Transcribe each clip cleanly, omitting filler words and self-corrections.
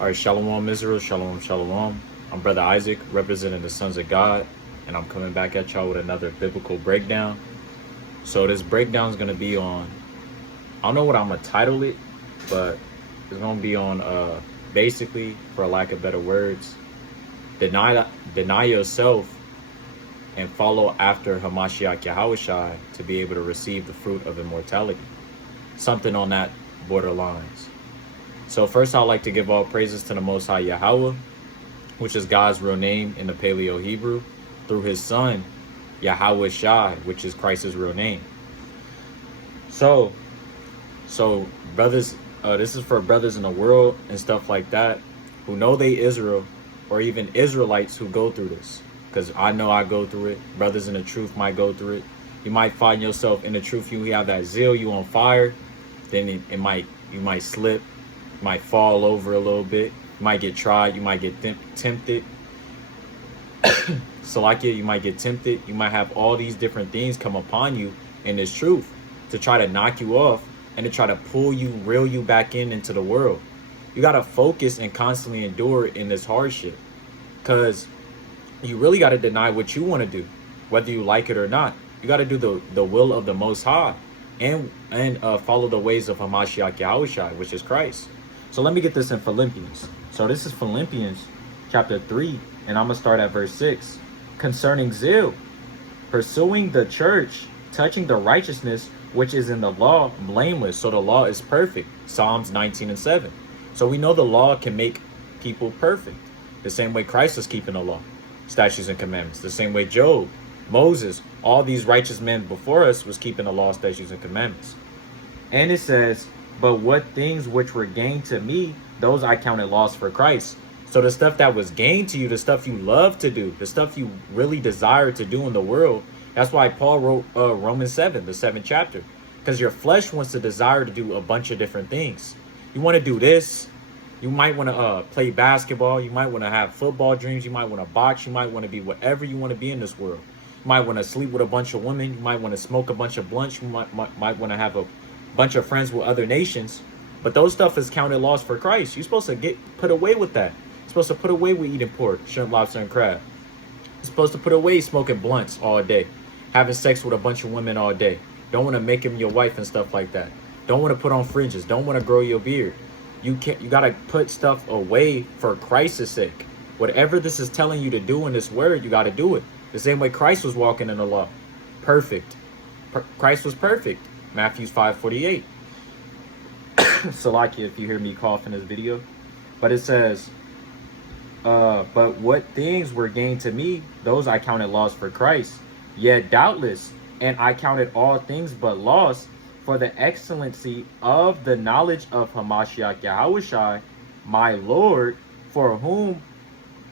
All right, Shalom Israel, Shalom, Shalom. I'm Brother Isaac, representing the Sons of God, and I'm coming back at y'all with another biblical breakdown. So this breakdown is going to be on, I don't know what I'm going to title it, but it's going to be on, basically, for lack of better words, deny yourself and follow after Hamashiach Yahushai to be able to receive the fruit of immortality. Something on that borderlines. So first, I'd like to give all praises to the Most High Yahweh, which is God's real name in the Paleo Hebrew, through his son, Yahweh Shai, which is Christ's real name. So brothers, this is for brothers in the world and stuff like that who know they Israel, or even Israelites who go through this. Because I know I go through it. Brothers in the truth might go through it. You might find yourself in the truth. You have that zeal, you on fire. Then you might slip. You might fall over a little bit. You might get tried. You might get tempted. Salakia, you might get tempted. You might have all these different things come upon you in this truth to try to knock you off and to try to pull you, reel you back into the world. You got to focus and constantly endure in this hardship, because you really got to deny what you want to do, whether you like it or not. You got to do the will of the Most High and follow the ways of Hamashiach Yahushai, which is Christ. So let me get this in Philippians. So this is Philippians chapter 3, and I'm going to start at verse 6. Concerning zeal, pursuing the church, touching the righteousness which is in the law, blameless. So the law is perfect. Psalms 19:7. So we know the law can make people perfect. The same way Christ was keeping the law, statutes and commandments. The same way Job, Moses, all these righteous men before us was keeping the law, statutes, and commandments. And it says, but what things which were gained to me, those I counted loss for Christ. So the stuff that was gained to you, the stuff you love to do, the stuff you really desire to do in the world, that's why Paul wrote Romans 7, the 7th chapter. Because your flesh wants to desire to do a bunch of different things. You want to do this. You might want to play basketball. You might want to have football dreams. You might want to box. You might want to be whatever you want to be in this world. You might want to sleep with a bunch of women. You might want to smoke a bunch of blunts. You might want to have a bunch of friends with other nations. But those stuff is counted loss for Christ. You're supposed to get put away with that. You're supposed to put away with eating pork, shrimp, lobster, and crab. You're supposed to put away smoking blunts all day, having sex with a bunch of women all day. Don't want to make him your wife and stuff like that. Don't want to put on fringes. Don't want to grow your beard. You got to put stuff away for Christ's sake. Whatever this is telling you to do in this word, you got to do it. The same way Christ was walking in the law. Perfect. Christ was perfect. Matthew 5:48. Salakia, if you hear me cough in this video. But it says, but what things were gained to me, those I counted loss for Christ. Yet doubtless, and I counted all things but loss for the excellency of the knowledge of Hamashiach Yahushai, my Lord, for whom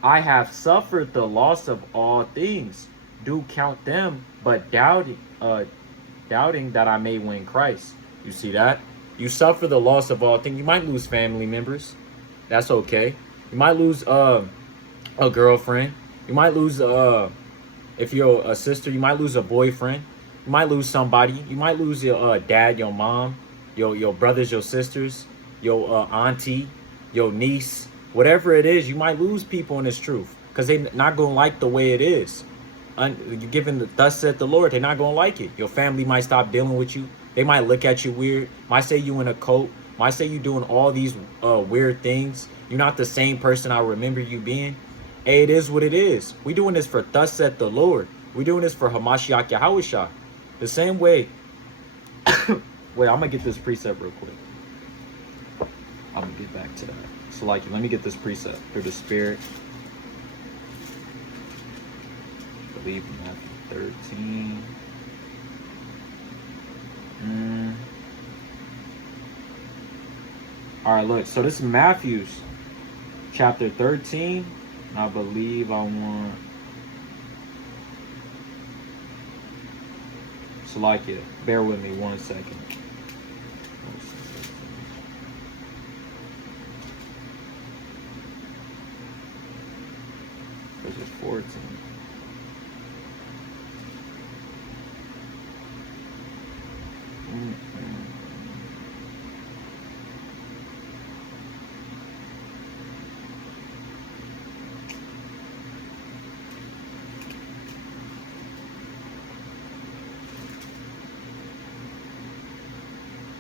I have suffered the loss of all things. Do count them, but doubting that I may win Christ. You see that? You suffer the loss of all things. You might lose family members. That's okay. You might lose a girlfriend. You might lose if you're a sister, you might lose a boyfriend. You might lose somebody. You might lose your dad, your mom, your brothers, your sisters, your auntie, your niece, whatever it is. You might lose people in this truth because they're not going to like the way it is. You're giving the thus said the Lord, they're not going to like it. Your family might stop dealing with you. They might look at you weird. Might say you in a cult. Might say you doing all these weird things. You're not the same person I remember you being. Hey, it is what it is. We're doing this for thus said the Lord. We're doing this for Hamashiach Yahushai. The same way. Wait, I'm going to get this precept real quick. I'm going to get back to that. So, like, let me get this precept through the Spirit. I believe in Matthew 13. All right, look. So, this is Matthew's chapter 13. I believe I want... Salakia, bear with me 1 second. Because it's 14.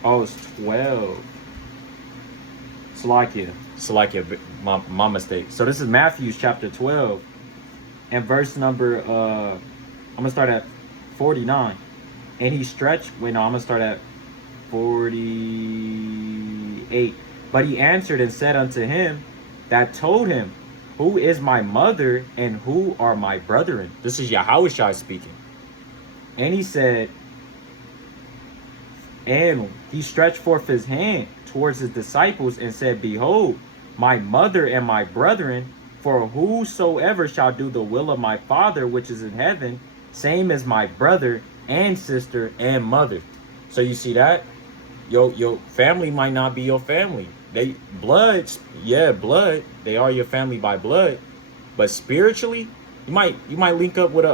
Oh, it's 12. Salakia, my mistake. So this is Matthew chapter 12 and verse number, I'm going to start at 49. And he stretched, wait, no, I'm going to start at 48. But he answered and said unto him that told him, who is my mother and who are my brethren? This is Yahushua speaking. And he said, and he stretched forth his hand towards his disciples and said, behold, my mother and my brethren, for whosoever shall do the will of my Father which is in heaven, same as my brother and sister and mother. So you see that? Your family might not be your family. They blood, yeah, blood. They are your family by blood. But spiritually, you might link up with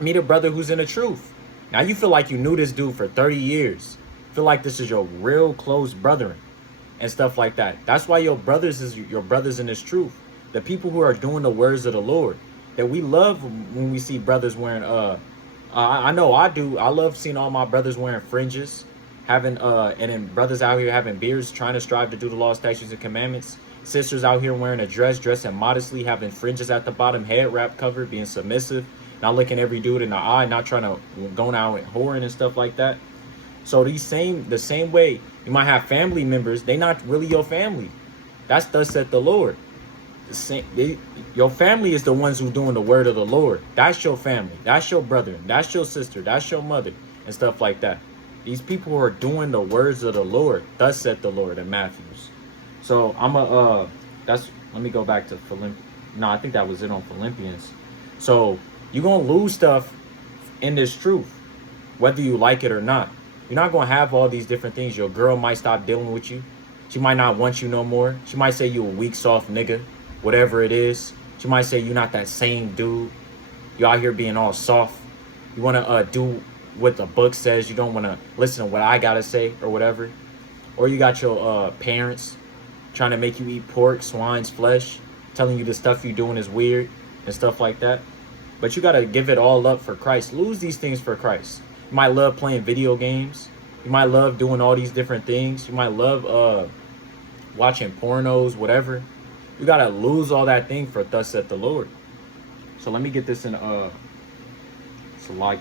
meet a brother who's in the truth. Now you feel like you knew this dude for 30 years. Feel like this is your real close brethren and stuff like that. That's why your brothers is your brothers in this truth. The people who are doing the words of the Lord. That we love when we see brothers wearing I know I do. I love seeing all my brothers wearing fringes, having and then brothers out here having beards, trying to strive to do the law, statutes, and commandments. Sisters out here wearing a dressing modestly, having fringes at the bottom, head wrap covered, being submissive, not looking every dude in the eye, not trying to go out and whoring and stuff like that. So the same way you might have family members, they not really your family. That's thus said the Lord. Your family is the ones who doing the word of the Lord. That's your family. That's your brother. That's your sister. That's your mother and stuff like that. These people who are doing the words of the Lord, thus said the Lord in Matthews. So let me go back to Philippians. No, I think that was it on Philippians. So you're going to lose stuff in this truth, whether you like it or not. You're not going to have all these different things. Your girl might stop dealing with you. She might not want you no more. She might say you a weak, soft nigga, whatever it is. She might say you're not that same dude. You out here being all soft. You want to do what the book says. You don't want to listen to what I got to say or whatever. Or you got your parents trying to make you eat pork, swine's flesh, telling you the stuff you're doing is weird and stuff like that. But you got to give it all up for Christ. Lose these things for Christ. You might love playing video games. You might love doing all these different things. You might love watching pornos, whatever. You got to lose all that thing for thus saith the Lord. So let me get this in Salakia.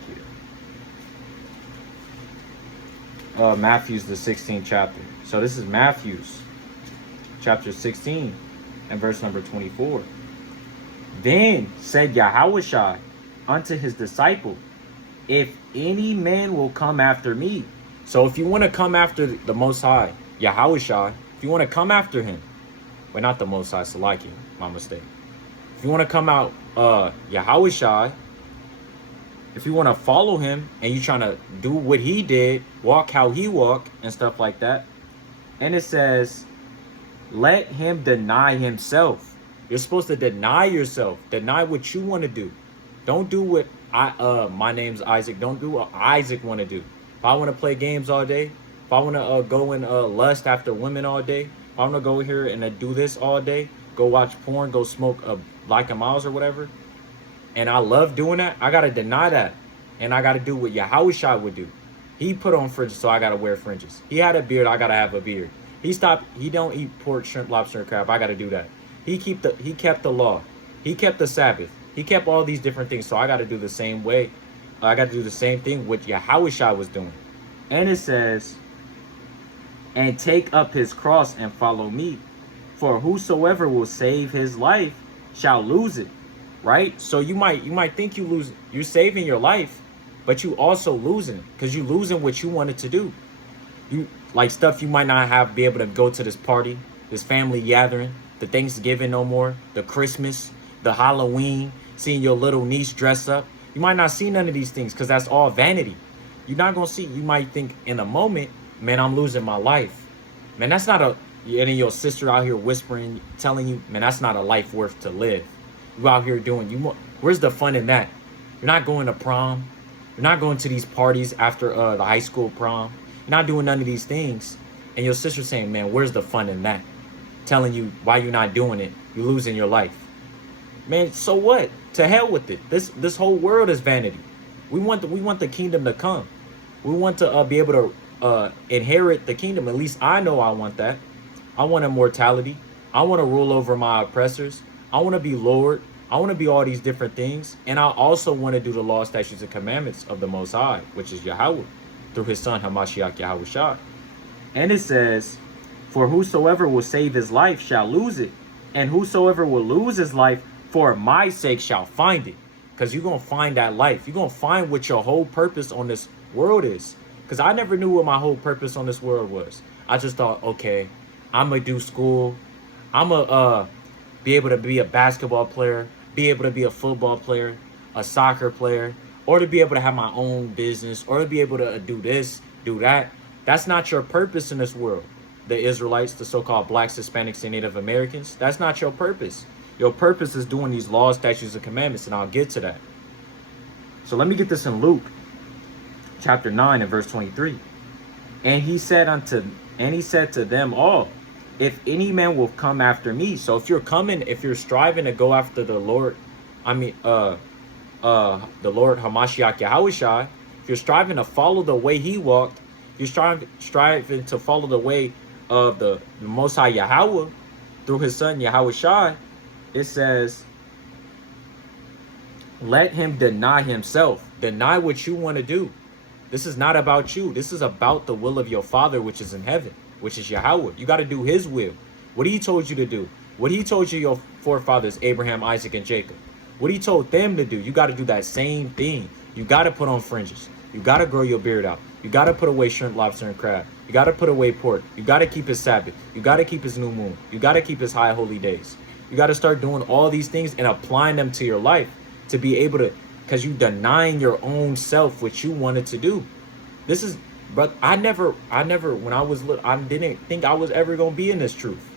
Matthew's the 16th chapter. So this is Matthew's chapter 16 and verse number 24. Then said Yahushua unto his disciple, if any man will come after me. So if you want to come after the Most High, Yahushua, if you want to come after him, well, not the Most High, Salakia, my mistake. If you want to come out Yahushua, if you want to follow him and you trying to do what he did, walk how he walked and stuff like that. And it says, let him deny himself. You're supposed to deny yourself. Deny what you want to do. Don't do what my name's Isaac. Don't do what Isaac want to do. If I want to play games all day, if I want to go and lust after women all day, if I want to go here and do this all day, go watch porn, go smoke like a mouse or whatever, and I love doing that, I got to deny that. And I got to do what Yahushua would do. He put on fringes, so I got to wear fringes. He had a beard, I got to have a beard. He don't eat pork, shrimp, lobster, and crab. I got to do that. He kept the law. He kept the Sabbath. He kept all these different things. So I got to do the same way. I got to do the same thing what Yahushua was doing. And it says, and take up his cross and follow me. For whosoever will save his life shall lose it. Right? So you might think you're saving your life, but you also losing it because you losing what you wanted to do. You like stuff you might not be able to go to this party, this family gathering, the Thanksgiving no more, the Christmas, the Halloween, seeing your little niece dress up. You might not see none of these things because that's all vanity. You're not going to see. You might think in a moment, man, I'm losing my life. Man, that's not and then your sister out here whispering, telling you, man, that's not a life worth to live. You out here doing, where's the fun in that? You're not going to prom. You're not going to these parties after the high school prom. You're not doing none of these things. And your sister saying, man, where's the fun in that? Telling you why you're not doing it. You're losing your life. Man, so what? To hell with it. This whole world is vanity. We want the kingdom to come. We want to be able to inherit the kingdom. At least I know I want that. I want immortality. I want to rule over my oppressors. I want to be Lord. I want to be all these different things. And I also want to do the law, statutes, and commandments of the Most High, which is Yahweh, through his son, Hamashiach Yahweh Shah. And it says, for whosoever will save his life shall lose it. And whosoever will lose his life for my sake shall find it. Because you're going to find that life. You're going to find what your whole purpose on this world is. Because I never knew what my whole purpose on this world was. I just thought, okay, I'm going to do school. I'm going to be able to be a basketball player, be able to be a football player, a soccer player, or to be able to have my own business, or to be able to do this, do that. That's not your purpose in this world. The Israelites, the so-called blacks, Hispanics, and Native Americans, that's not your purpose. Your purpose is doing these laws, statutes, and commandments, and I'll get to that. So let me get this in Luke, chapter 9 and verse 23. And he said to them all, if any man will come after me. So if you're striving to go after the Lord, the Lord Hamashiach Yahweh Shai, if you're striving to follow the way he walked, you're striving to follow the way of the Most High Yahweh through his son Yahweh Shai, it says, let him deny himself. Deny what you want to do. This is not about you. This is about the will of your Father, which is in heaven, which is Yahweh. You got to do his will. What he told you to do. What he told you your forefathers, Abraham, Isaac, and Jacob. What he told them to do. You got to do that same thing. You got to put on fringes. You got to grow your beard out. You got to put away shrimp, lobster, and crab. You got to put away pork. You got to keep his Sabbath. You got to keep his new moon. You got to keep his high holy days. You got to start doing all these things and applying them to your life to be able to, because you denying your own self what you wanted to do. This is, but I never, when I was little, I didn't think I was ever going to be in this truth.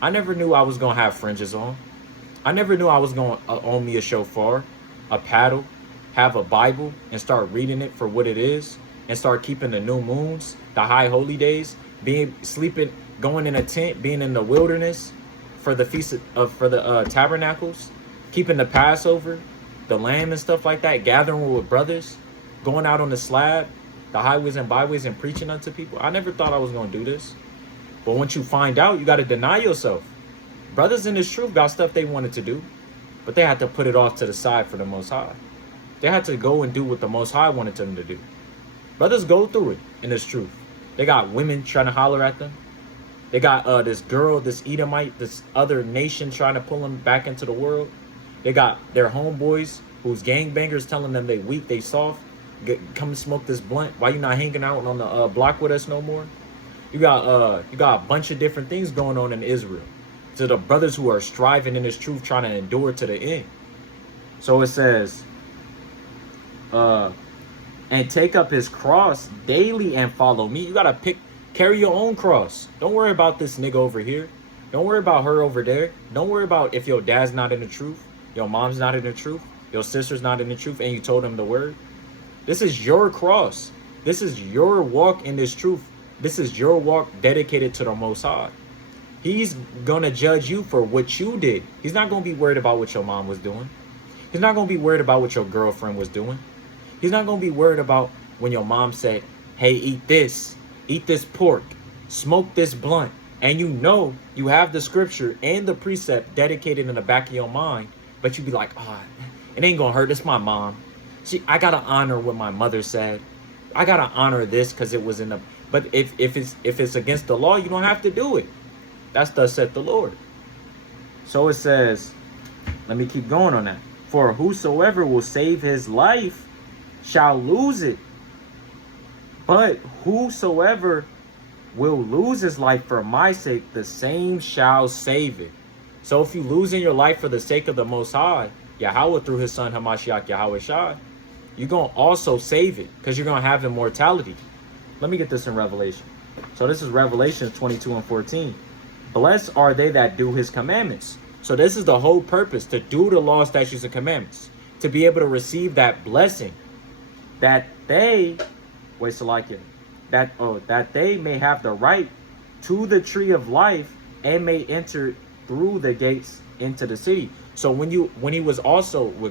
I never knew I was going to have fringes on. I never knew I was going to own me a shofar, a paddle, have a Bible, and start reading it for what it is, and start keeping the new moons, the high holy days, sleeping, going in a tent, being in the wilderness for the feast for the tabernacles, keeping the Passover, the lamb and stuff like that, gathering with brothers, going out on the slab, the highways and byways, and preaching unto people. I never thought I was going to do this. But once you find out, you got to deny yourself. Brothers in this truth got stuff they wanted to do, but they had to put it off to the side for the Most High. They had to go and do what the Most High wanted them to do. Brothers go through it in this truth. They got women trying to holler at them. They got this girl, this Edomite, this other nation trying to pull them back into the world. They got their homeboys who's gangbangers telling them they weak, they soft. Come and smoke this blunt. Why you not hanging out on the block with us no more? You got a bunch of different things going on in Israel. To the brothers who are striving in this truth, trying to endure to the end. So it says, and take up his cross daily and follow me. You gotta carry your own cross. Don't worry about this nigga over here. Don't worry about her over there. Don't worry about if your dad's not in the truth, your mom's not in the truth, your sister's not in the truth, and you told them the word. This is your cross. This is your walk in this truth. This is your walk dedicated to the Most High. He's gonna judge you for what you did. He's not gonna be worried about what your mom was doing. He's not gonna be worried about what your girlfriend was doing. He's not gonna be worried about when your mom said, hey, eat this pork, smoke this blunt. And you know you have the scripture and the precept dedicated in the back of your mind, but you be like, it ain't gonna hurt. It's my mom. I gotta honor what my mother said. I gotta honor this because it was in the. But if it's against the law, you don't have to do it. That's thus saith the Lord. So it says, let me keep going on that. For whosoever will save his life shall lose it. But whosoever will lose his life for my sake, the same shall save it. So if you losing your life for the sake of the Most High, Yahweh through his son Hamashiach Yahweh Shai, you're going to also save it because you're going to have immortality. Let me get this in Revelation. So this is Revelation 22 and 14. Blessed are they that do his commandments. So this is the whole purpose, to do the law, statutes, and commandments. To be able to receive that blessing. That they, that they may have the right to the tree of life and may enter through the gates into the city. So when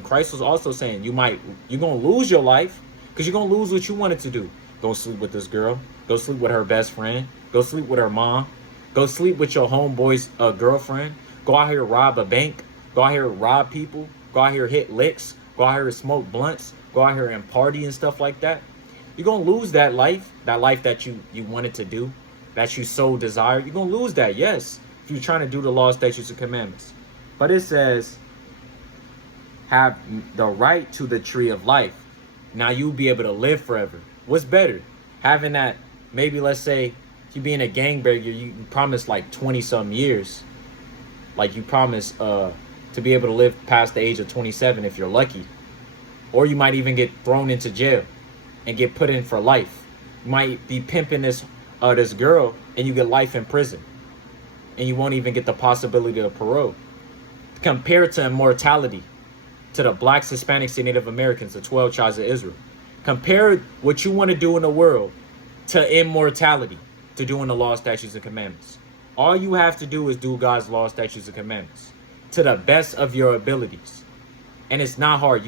Christ was also saying you're gonna lose your life because you're gonna lose what you wanted to do. Go sleep with this girl. Go sleep with her best friend. Go sleep with her mom. Go sleep with your homeboy's girlfriend. Go out here rob a bank. Go out here rob people. Go out here hit licks. Go out here smoke blunts. Go out here and party and stuff like that. You're going to lose that life that you wanted to do, that you so desire. You're going to lose that, yes, if you're trying to do the law, statutes, and commandments. But it says, have the right to the tree of life. Now you'll be able to live forever. What's better? Having that, maybe let's say, you being a gangbanger, you promise like 20-some years. Like you promise to be able to live past the age of 27 if you're lucky. Or you might even get thrown into jail and get put in for life. You might be pimping this girl and you get life in prison. And you won't even get the possibility of parole. Compared to immortality, to the blacks, Hispanics, and Native Americans, the 12 tribes of Israel. Compare what you want to do in the world to immortality, to doing the law, statutes, and commandments. All you have to do is do God's law, statutes, and commandments to the best of your abilities. And it's not hard.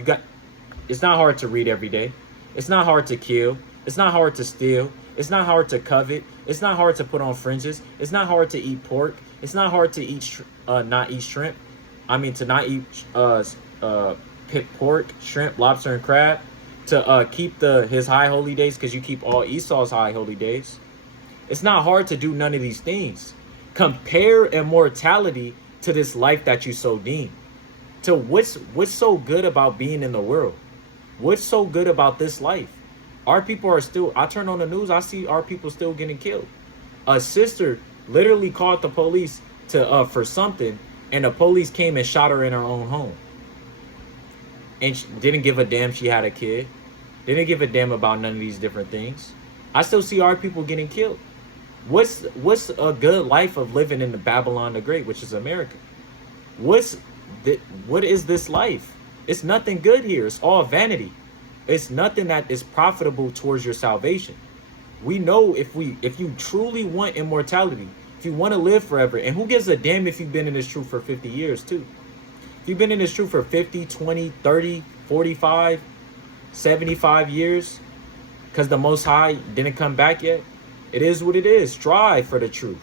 It's not hard to read every day. It's not hard to kill. It's not hard to steal. It's not hard to covet. It's not hard to put on fringes. It's not hard to eat pork. It's not hard to eat not eat shrimp. I mean, to not eat pork, shrimp, lobster, and crab. To keep his high holy days, because you keep all Esau's high holy days. It's not hard to do none of these things. Compare immortality to this life that you so deem. To what's so good about being in the world? What's so good about this life? Our people are still, I turn on the news, I see our people still getting killed. A sister literally called the police for something, and the police came and shot her in her own home. And she didn't give a damn she had a kid. Didn't give a damn about none of these different things. I still see our people getting killed. What's a good life of living in the Babylon the Great, which is America? What is this life? It's nothing good here. It's all vanity. It's nothing that is profitable towards your salvation. We know if you truly want immortality, if you want to live forever, and who gives a damn if you've been in this truth for 50 years too? If you've been in this truth for 50, 20, 30, 45, 75 years, because the Most High didn't come back yet, it is what it is. Strive for the truth.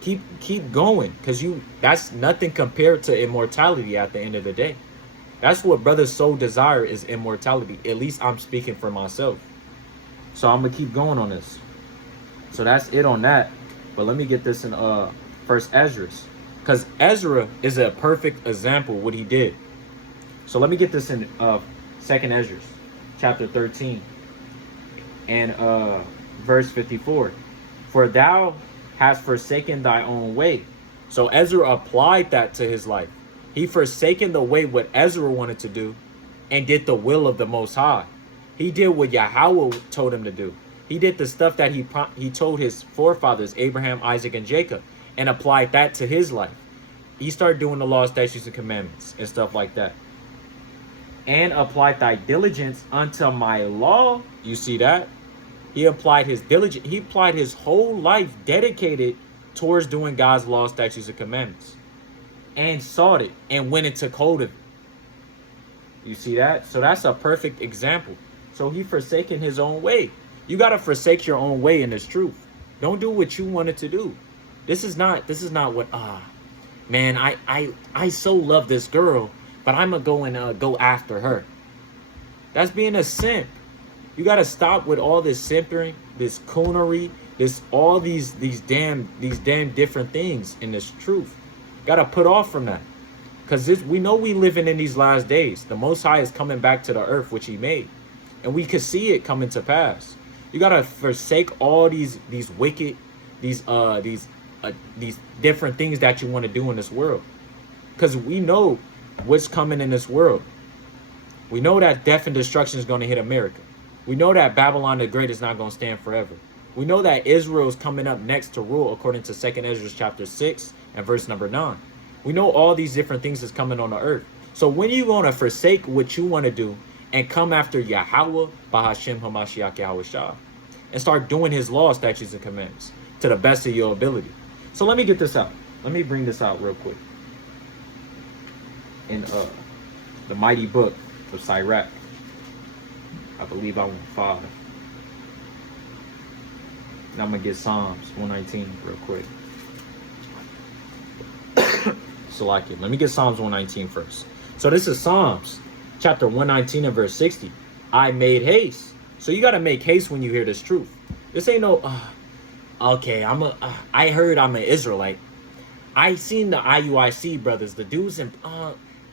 Keep going, because that's nothing compared to immortality at the end of the day. That's what brothers so desire, is immortality. At least I'm speaking for myself. So I'm going to keep going on this. So that's it on that. But let me get this in First Ezra. Because Ezra is a perfect example of what he did. So let me get this in Second Ezra, chapter 13, and verse 54. For thou hast forsaken thy own way. So Ezra applied that to his life. He forsaken the way what Ezra wanted to do and did the will of the Most High. He did what Yahweh told him to do. He did the stuff that he told his forefathers, Abraham, Isaac, and Jacob, and applied that to his life. He started doing the law, statutes, and commandments and stuff like that. And applied thy diligence unto my law. You see that? He applied his diligence. He applied his whole life dedicated towards doing God's law, statutes, and commandments. And sought it and went and took hold of it. You see that? So that's a perfect example. So he forsaken his own way. You got to forsake your own way in this truth. Don't do what you wanted to do. This is not what, man, I so love this girl, but I'm going to go and go after her. That's being a simp. You got to stop with all this simpering, this coonery, all these damn different things in this truth. Got to put off from that. Because we know we living in these last days. The Most High is coming back to the earth, which he made. And we could see it coming to pass. You got to forsake all these wicked, these different things that you want to do in this world. Because we know what's coming in this world. We know that death and destruction is going to hit America. We know that Babylon the Great is not going to stand forever. We know that Israel is coming up next to rule according to 2 Ezra chapter 6 and verse number 9. We know all these different things is coming on the earth. So when are you going to forsake what you want to do and come after Yahweh, Bahashem Hamashiach Yahweh Shah, and start doing his law, statutes, and commandments to the best of your ability? So let me get this out. Let me bring this out real quick. In the mighty book of Sirach, I believe I want 5. And I'm going to get Psalms 119 real quick. So like it. Let me get Psalms 119 first. So this is Psalms chapter 119 and verse 60. I made haste. So you got to make haste when you hear this truth. This ain't no, okay, I heard I'm an Israelite. I seen the IUIC brothers, the dudes in,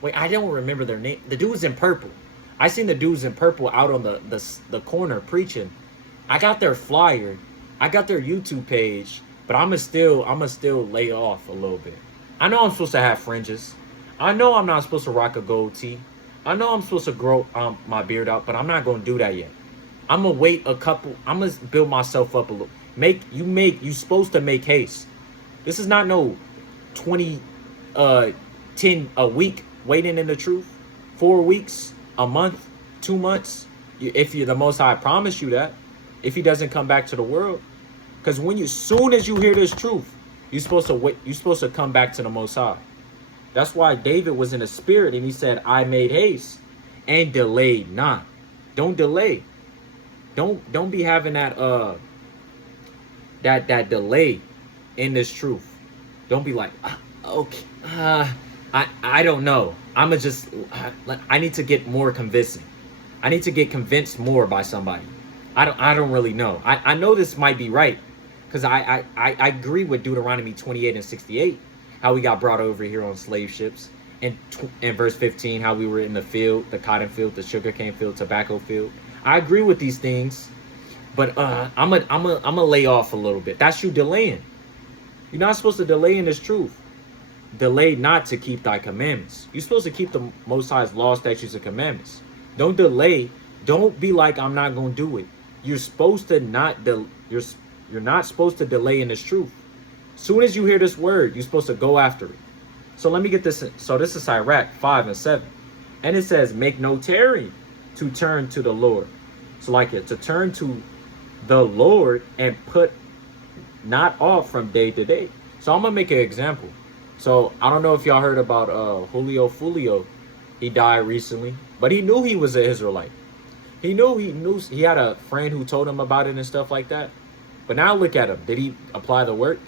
wait, I don't remember their name. The dudes in purple. I seen the dudes in purple out on the corner preaching. I got their flyer. I got their YouTube page, but I'ma still lay off a little bit. I know I'm supposed to have fringes. I know I'm not supposed to rock a gold tee. I know I'm supposed to grow my beard out, but I'm not gonna do that yet. I'm gonna wait a couple. I'm gonna build myself up a little. You supposed to make haste. This is not no 10 a week waiting in the truth. 4 weeks, a month, 2 months. If you're the Most High, I promise you that. If he doesn't come back to the world, because soon as you hear this truth, you're supposed to wait. You're supposed to come back to the Most High. That's why David was in the spirit and he said, "I made haste and delayed not." Don't delay. Don't be having that that delay in this truth. Don't be like, okay, I don't know. I need to get more convincing. I need to get convinced more by somebody. I don't really know. I know this might be right, because I agree with Deuteronomy 28 and 68, how we got brought over here on slave ships, and verse 15, how we were in the field, the cotton field, the sugarcane field, tobacco field. I agree with these things, but I'm a lay off a little bit. That's you delaying. You're not supposed to delay in this truth. Delay not to keep thy commandments. You're supposed to keep the Most High's law, statutes, and commandments. Don't delay. Don't be like, I'm not going to do it. You're supposed to you're not supposed to delay in this truth. Soon as you hear this word, you're supposed to go after it. So let me get this. So this is Sirach 5 and 7. And it says, make no tarrying to turn to the Lord. So like it, to turn to the Lord and put not off from day to day. So I'm going to make an example. So I don't know if y'all heard about Julio Fulio. He died recently, but he knew he was an Israelite. He knew he had a friend who told him about it and stuff like that. But now look at him. Did he apply the work?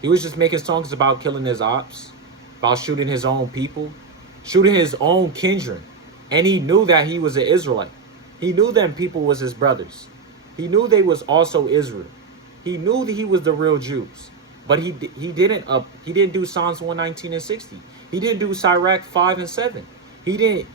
He was just making songs about killing his ops, about shooting his own people, shooting his own kindred. And he knew that he was an Israelite. He knew them people was his brothers. He knew they was also Israel. He knew that he was the real Jews. But he didn't do Psalms 119 and 60. He didn't do Sirach 5 and 7. He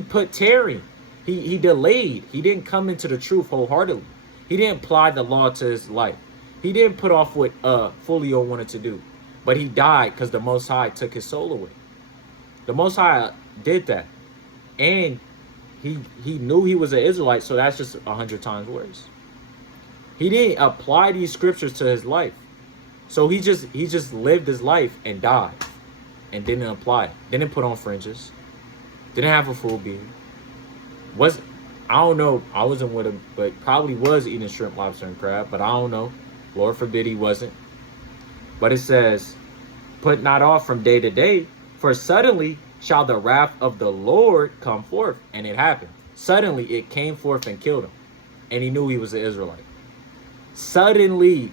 put tarrying. He delayed. He didn't come into the truth wholeheartedly. He didn't apply the law to his life. He didn't put off what Fulio wanted to do. But he died because the Most High took his soul away. The Most High did that. And he knew he was an Israelite, so that's just 100 times worse. He didn't apply these scriptures to his life. So he just lived his life and died. And didn't apply it. Didn't put on fringes. Didn't have a full beard. I don't know. I wasn't with him, but probably was eating shrimp, lobster, and crab. But I don't know. Lord forbid he wasn't. But it says, put not off from day to day, for suddenly shall the wrath of the Lord come forth. And it happened. Suddenly it came forth and killed him. And he knew he was an Israelite. Suddenly,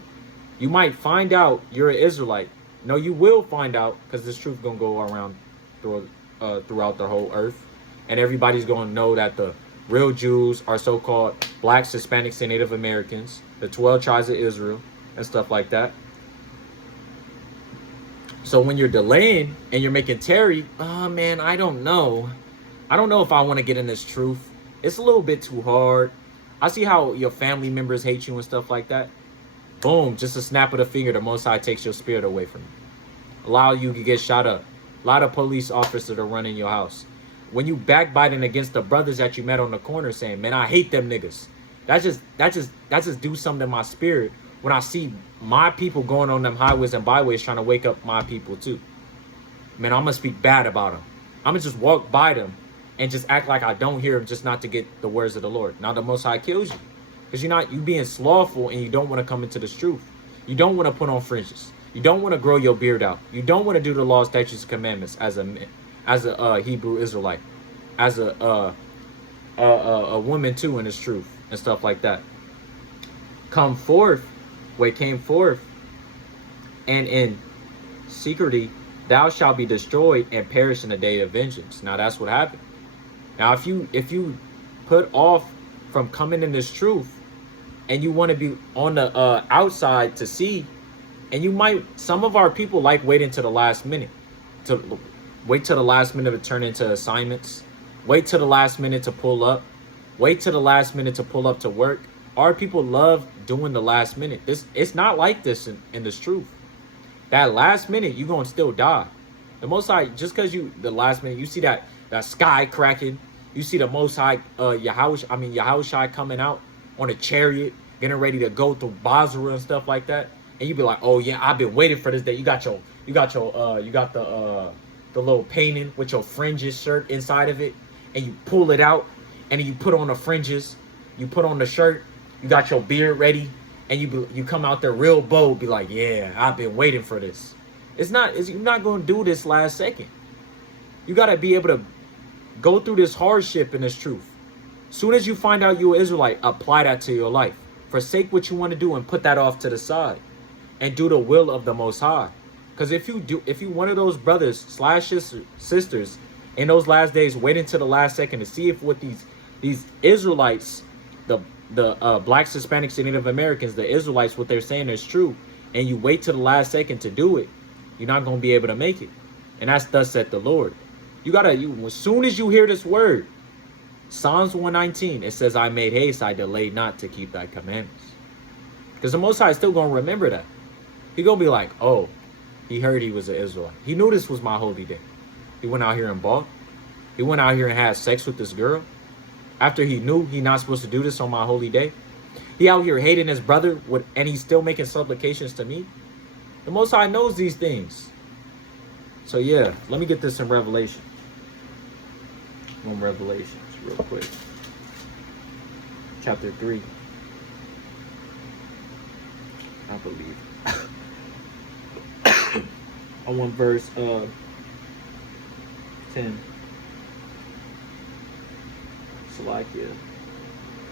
you might find out you're an Israelite. No, you will find out, because this truth going to go around throughout the whole earth. And everybody's going to know that the real Jews are so-called blacks, Hispanics, and Native Americans, the 12 tribes of Israel, and stuff like that. So when you're delaying and you're making tarry, oh man, I don't know. I don't know if I want to get in this truth. It's a little bit too hard. I see how your family members hate you and stuff like that. Boom, just a snap of the finger, the Most High takes your spirit away from you. Allow you to get shot up. A lot of police officers are running your house. When you backbiting against the brothers that you met on the corner saying, man, I hate them niggas. That just do something to my spirit when I see my people going on them highways and byways trying to wake up my people too. Man, I'm going to speak bad about them. I'm going to just walk by them and just act like I don't hear them, just not to get the words of the Lord. Now the Most High kills you. Because you being slothful and you don't want to come into this truth. You don't want to put on fringes. You don't want to grow your beard out. You don't want to do the law, statutes, and commandments as a Hebrew Israelite, as a woman too in this truth and stuff like that. come forth, came forth, and in secrecy thou shalt be destroyed and perish in the day of vengeance. Now that's what happened. Now if you put off from coming in this truth, and you want to be on the outside to see, and you might, some of our people like waiting to the last minute, to wait till the last minute to turn into assignments, wait till the last minute to pull up, wait till the last minute to pull up to work. Our people love doing the last minute. It's not like this in this truth. That last minute, you're going to still die. The Most High, just because the last minute, you see that sky cracking, you see the Most High, Yahushua coming out on a chariot, getting ready to go through Basra and stuff like that. And you be like, oh yeah, I've been waiting for this day. You got the little painting with your fringes shirt inside of it, and you pull it out, and then you put on the fringes, you put on the shirt, you got your beard ready, and you come out there real bold, be like, yeah, I've been waiting for this. You're not going to do this last second. You got to be able to go through this hardship in this truth. Soon as you find out you're an Israelite, apply that to your life. Forsake what you want to do and put that off to the side, and do the will of the Most High. Because if you one of those brothers / sisters in those last days, waiting to the last second to see if what these Israelites, the blacks, Hispanics, and Native Americans, the Israelites, what they're saying is true, and you wait to the last second to do it, you're not going to be able to make it. And that's thus said the Lord. As soon as you hear this word, Psalms 119, it says, I made haste, I delayed not to keep thy commandments. Because the Most High is still going to remember that. He going to be like, oh, he heard he was an Israelite. He knew this was my holy day. He went out here and bought. He went out here and had sex with this girl. After he knew he not supposed to do this on my holy day. He out here hating his brother, and he's still making supplications to me. The Most High knows these things. So yeah, let me get this in Revelation. On Revelations real quick. Chapter 3. I believe. I want verse 10. Salakia.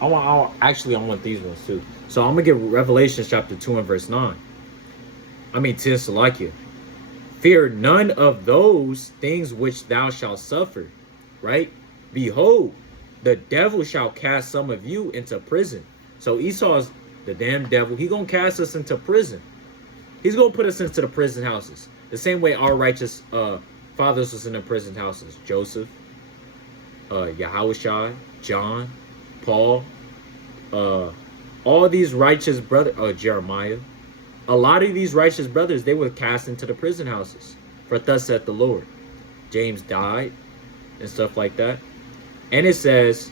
I want these ones too. So I'm gonna get Revelation chapter 2 and verse 9. 10 Salakia. Fear none of those things which thou shalt suffer. Right? Behold, the devil shall cast some of you into prison. So Esau's the damn devil. He gonna cast us into prison. He's gonna put us into the prison houses. The same way our righteous fathers was in the prison houses. Joseph, Yahushua, John, Paul, all these righteous brothers, Jeremiah. A lot of these righteous brothers, they were cast into the prison houses. For thus saith the Lord. James died and stuff like that. And it says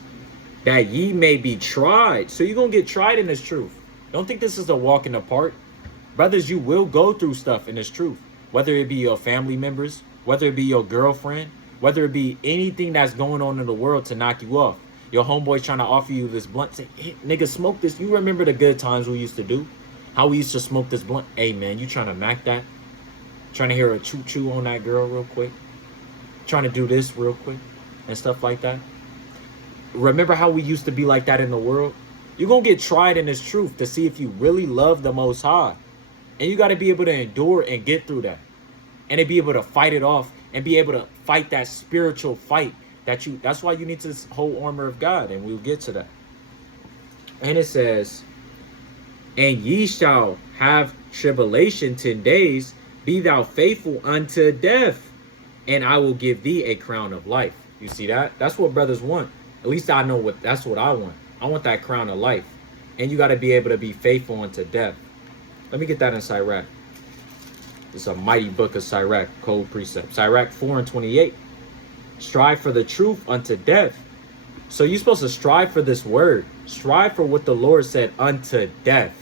that ye may be tried. So you're going to get tried in this truth. Don't think this is a walk in the park. Brothers, you will go through stuff in this truth. Whether it be your family members, whether it be your girlfriend, whether it be anything that's going on in the world to knock you off. Your homeboy trying to offer you this blunt. Say, hey, nigga, smoke this. You remember the good times we used to do? How we used to smoke this blunt? Hey, man, you trying to mac that? Trying to hear a choo-choo on that girl real quick? Trying to do this real quick? And stuff like that? Remember how we used to be like that in the world? You're going to get tried in this truth to see if you really love the Most High. And you got to be able to endure and get through that. And to be able to fight it off and be able to fight that spiritual fight. That's why you need this whole armor of God. And we'll get to that. And it says, and ye shall have tribulation 10 days. Be thou faithful unto death. And I will give thee a crown of life. You see that? That's what brothers want. At least I know that's what I want. I want that crown of life. And you got to be able to be faithful unto death. Let me get that in Sirach. It's a mighty book of Sirach, Code Precept. Sirach 4 and 28. Strive for the truth unto death. So you're supposed to strive for this word. Strive for what the Lord said unto death.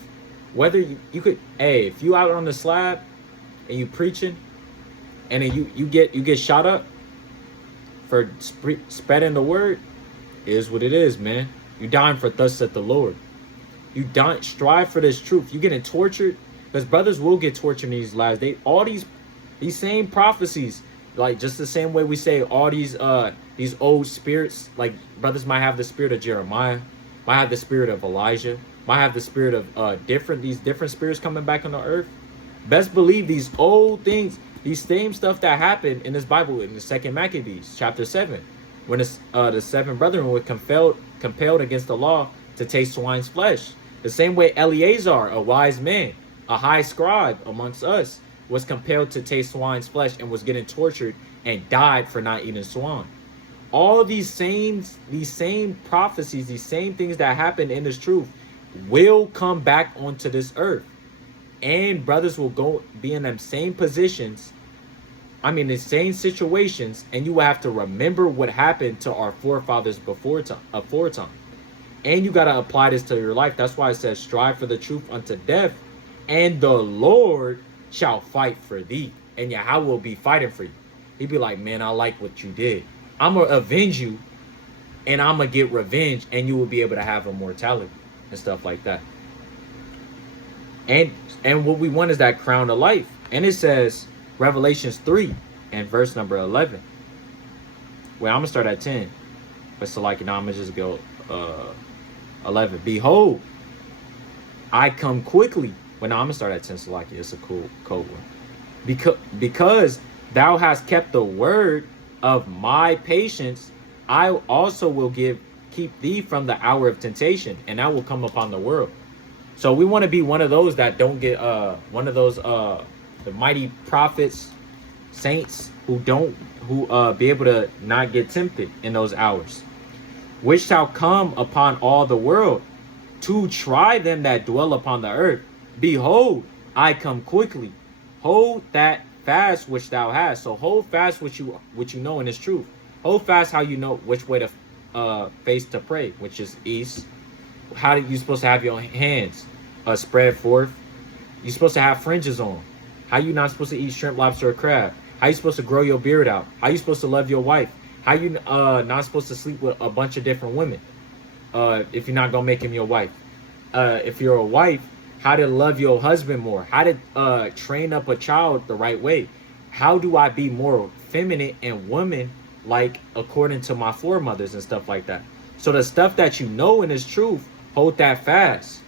Whether you could, if you out on the slab and you preaching, and then you get shot up for spreading the word, it is what it is, man. You dying for thus saith the Lord. You don't strive for this truth. You getting tortured, because brothers will get tortured in these lives. All these same prophecies, like just the same way we say all these old spirits, like brothers might have the spirit of Jeremiah, might have the spirit of Elijah, might have the spirit of these different spirits coming back on the earth. Best believe these old things, these same stuff that happened in this Bible in the second Maccabees, chapter 7, when the seven brethren were compelled against the law to taste swine's flesh. The same way Eleazar, a wise man, a high scribe amongst us, was compelled to taste swine's flesh and was getting tortured and died for not eating swine. All of these same prophecies, these same things that happened in this truth will come back onto this earth. And brothers will go be in them same positions, the same situations, and you will have to remember what happened to our forefathers before time. And you got to apply this to your life. That's why it says, strive for the truth unto death, and the Lord shall fight for thee. And Yahweh will be fighting for you. He'd be like, man, I like what you did. I'm going to avenge you, and I'm going to get revenge, and you will be able to have immortality and stuff like that. And what we want is that crown of life. And it says, Revelations 3 and verse number 11. Well, I'm going to start at 10. But so like, I'm going to just go 11. Behold, I come quickly. Well, no, I'm going to start at 10. So like, it's a cold one. Because thou hast kept the word of my patience, I also will keep thee from the hour of temptation, and that will come upon the world. So we want to be one of those that don't get one of those the mighty prophets, saints who be able to not get tempted in those hours, which shall come upon all the world to try them that dwell upon the earth. Behold, I come quickly. Hold that fast which thou hast. So hold fast what you know in this truth. Hold fast how you know which way to face to pray, which is east. How are you supposed to have your hands spread forth? You're supposed to have fringes on. How you not supposed to eat shrimp, lobster, or crab? How you supposed to grow your beard out? How you supposed to love your wife? How you not supposed to sleep with a bunch of different women if you're not gonna make him your wife? If you're a wife, how to love your husband more? How to train up a child the right way? How do I be more feminine and woman like according to my foremothers and stuff like that? So the stuff that you know and is truth, hold that fast.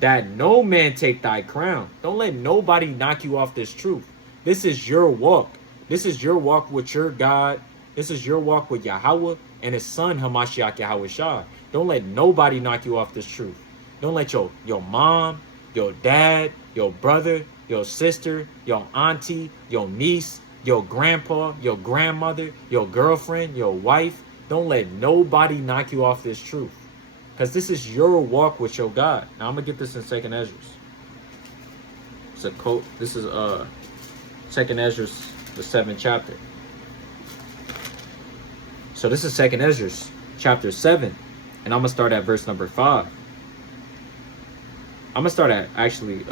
That no man take thy crown. Don't let nobody knock you off this truth. This is your walk. This is your walk with your God. This is your walk with Yahweh and his son Hamashiach Yahweh Shah. Don't let nobody knock you off this truth. Don't let your mom, your dad, your brother, your sister, your auntie, your niece, your grandpa, your grandmother, your girlfriend, your wife. Don't let nobody knock you off this truth. Because this is your walk with your God. Now, I'm going to get this in 2nd Ezra. It's a quote. This is 2nd Ezra, the 7th chapter. So this is 2nd Ezra, chapter 7. And I'm going to start at verse number 5. I'm going to start at, actually,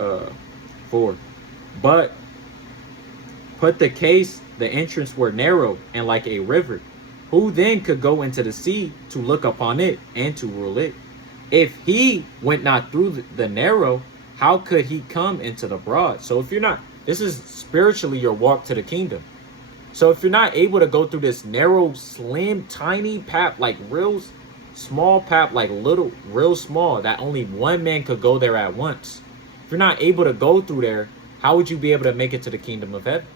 4. But put the case, the entrance were narrow and like a river. Who then could go into the sea to look upon it and to rule it? If he went not through the narrow, how could he come into the broad? So if you're not, this is spiritually your walk to the kingdom. So if you're not able to go through this narrow, slim, tiny path, like real small path, like real small, that only one man could go there at once. If you're not able to go through there, how would you be able to make it to the kingdom of heaven?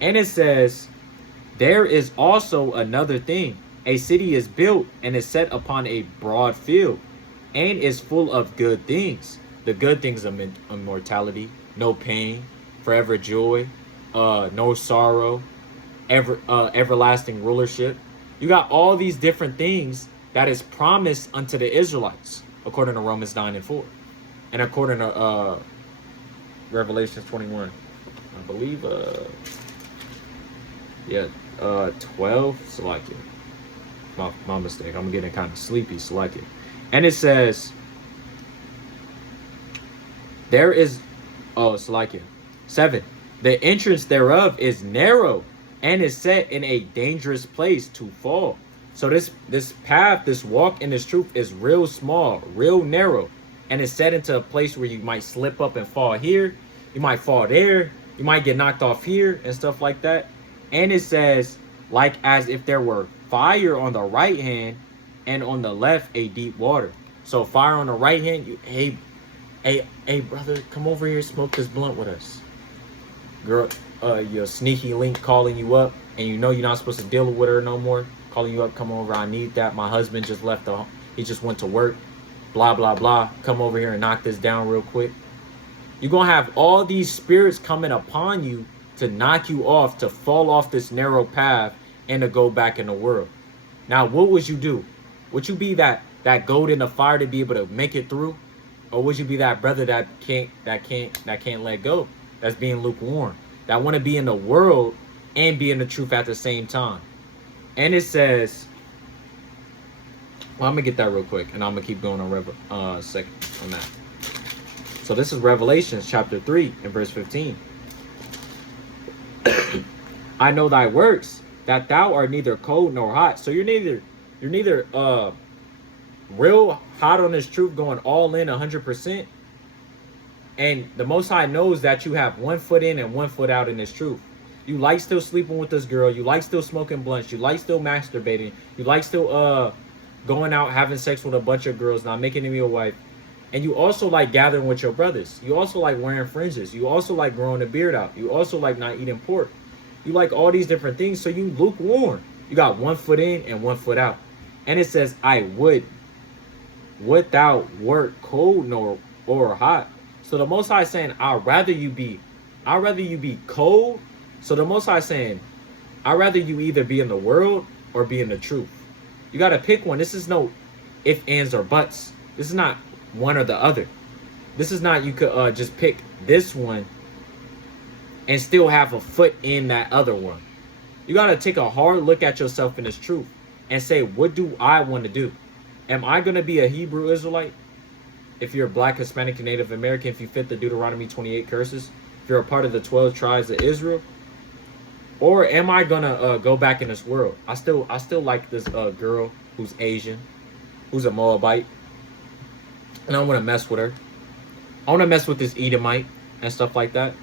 And it says, there is also another thing. A city is built and is set upon a broad field and is full of good things. The good things of immortality, no pain, forever joy, no sorrow, everlasting rulership. You got all these different things that is promised unto the Israelites, according to Romans 9 and 4. And according to Revelation 21, I believe, 12, Salakia. My mistake. I'm getting kind of sleepy, Salakia. And it says, there is, Salakia. 7. The entrance thereof is narrow and is set in a dangerous place to fall. So this path, this walk in this truth is real small, real narrow. And it's set into a place where you might slip up and fall here. You might fall there. You might get knocked off here and stuff like that. And it says, like as if there were fire on the right hand and on the left a deep water. So fire on the right hand, you, hey, brother, come over here, smoke this blunt with us. Girl, your sneaky link calling you up, and you know you're not supposed to deal with her no more. Calling you up, come over, I need that. My husband just left he just went to work. Blah, blah, blah. Come over here and knock this down real quick. You're going to have all these spirits coming upon you to knock you off, to fall off this narrow path, and to go back in the world. Now, what would you do? Would you be that goat in the fire to be able to make it through? Or would you be that brother that can't let go? That's being lukewarm. That want to be in the world and be in the truth at the same time. And it says, well, I'm going to get that real quick, and I'm going to keep going on second on that. So this is Revelations chapter 3 and verse 15. I know thy works, that thou art neither cold nor hot. So you're neither real hot on this truth, going all in 100%. And the Most High knows that you have 1 foot in and 1 foot out in this truth. You like still sleeping with this girl. You like still smoking blunts. You like still masturbating. You like still going out having sex with a bunch of girls, not making them your wife. And you also like gathering with your brothers. You also like wearing fringes. You also like growing a beard out. You also like not eating pork. You like all these different things. So you lukewarm. You got 1 foot in and 1 foot out. And it says, I would thou wert cold or hot. So the Most High is saying, I'd rather you be cold. So the Most High is saying, I'd rather you either be in the world or be in the truth. You got to pick one. This is no if, ands, or buts. This is not one or the other. This is not you could just pick this one and still have a foot in that other one. You got to take a hard look at yourself in this truth and say, what do I want to do? Am I going to be a Hebrew Israelite? If you're a Black, Hispanic, and Native American, if you fit the Deuteronomy 28 curses, if you're a part of the 12 tribes of Israel, or am I gonna go back in this world? I still like this girl who's Asian, who's a Moabite, and I want to mess with her. I want to mess with this Edomite and stuff like that.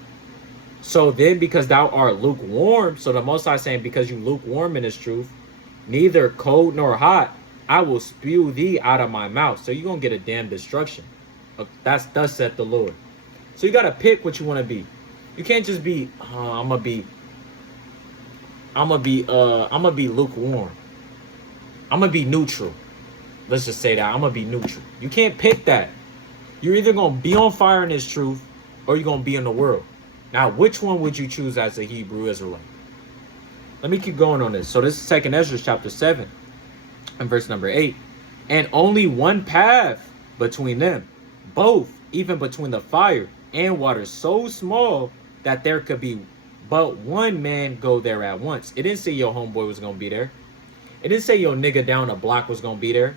So then, because thou art lukewarm, so the Most High saying, because you lukewarm in this truth, neither cold nor hot, I will spew thee out of my mouth. So you're going to get a damn destruction. That's thus saith the Lord. So you got to pick what you want to be. You can't just be, I'm going to be lukewarm. I'm going to be neutral. Let's just say that. I'm going to be neutral. You can't pick that. You're either going to be on fire in this truth or you're going to be in the world. Now, which one would you choose as a Hebrew Israelite? Let me keep going on this. So this is 2 Ezra chapter 7. And verse number 8, and only one path between them, both, even between the fire and water, so small that there could be but one man go there at once. It didn't say your homeboy was going to be there. It didn't say your nigga down the block was going to be there.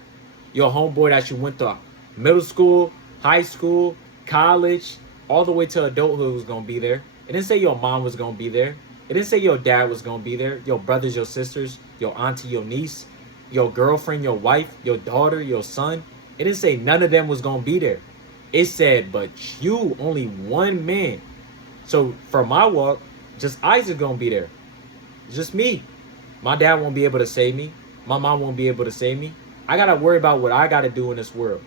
Your homeboy that you went to middle school, high school, college, all the way to adulthood was going to be there. It didn't say your mom was going to be there. It didn't say your dad was going to be there. Your brothers, your sisters, your auntie, your niece, your girlfriend, your wife, your daughter, your son. It didn't say none of them was going to be there. It said, but you, only one man. So for my walk, just Isaac going to be there. Just me. My dad won't be able to save me. My mom won't be able to save me. I got to worry about what I got to do in this world.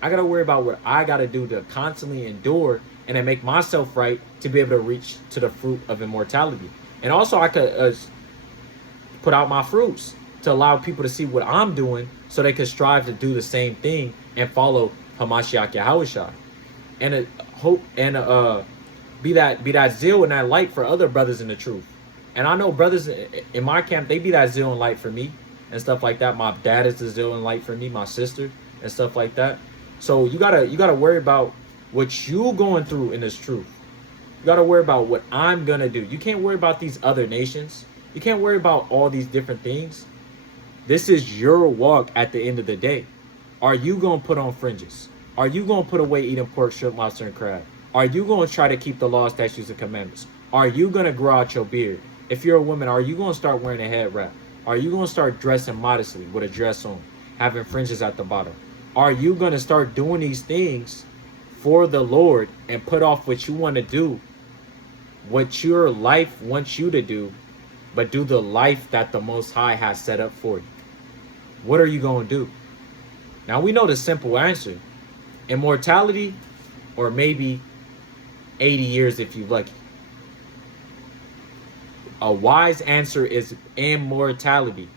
I got to worry about what I got to do to constantly endure and to make myself right to be able to reach to the fruit of immortality. And also I could put out my fruits to allow people to see what I'm doing so they could strive to do the same thing and follow Hamashiach Yahushua. And hope and be that zeal and that light for other brothers in the truth. And I know brothers in my camp, they be that zeal and light for me and stuff like that. My dad is the zeal and light for me, my sister and stuff like that. So you gotta worry about what you going through in this truth. You gotta worry about what I'm gonna do. You can't worry about these other nations. You can't worry about all these different things. This is your walk at the end of the day. Are you gonna put on fringes? Are you gonna put away eating pork, shrimp, lobster, and crab? Are you gonna try to keep the law, statutes, and commandments? Are you gonna grow out your beard? If you're a woman, are you gonna start wearing a head wrap? Are you gonna start dressing modestly with a dress on, having fringes at the bottom? Are you gonna start doing these things for the Lord and put off what you want to do, what your life wants you to do, but do the life that the Most High has set up for you? What are you going to do? Now we know the simple answer. Immortality, or maybe 80 years if you're lucky. A wise answer is immortality.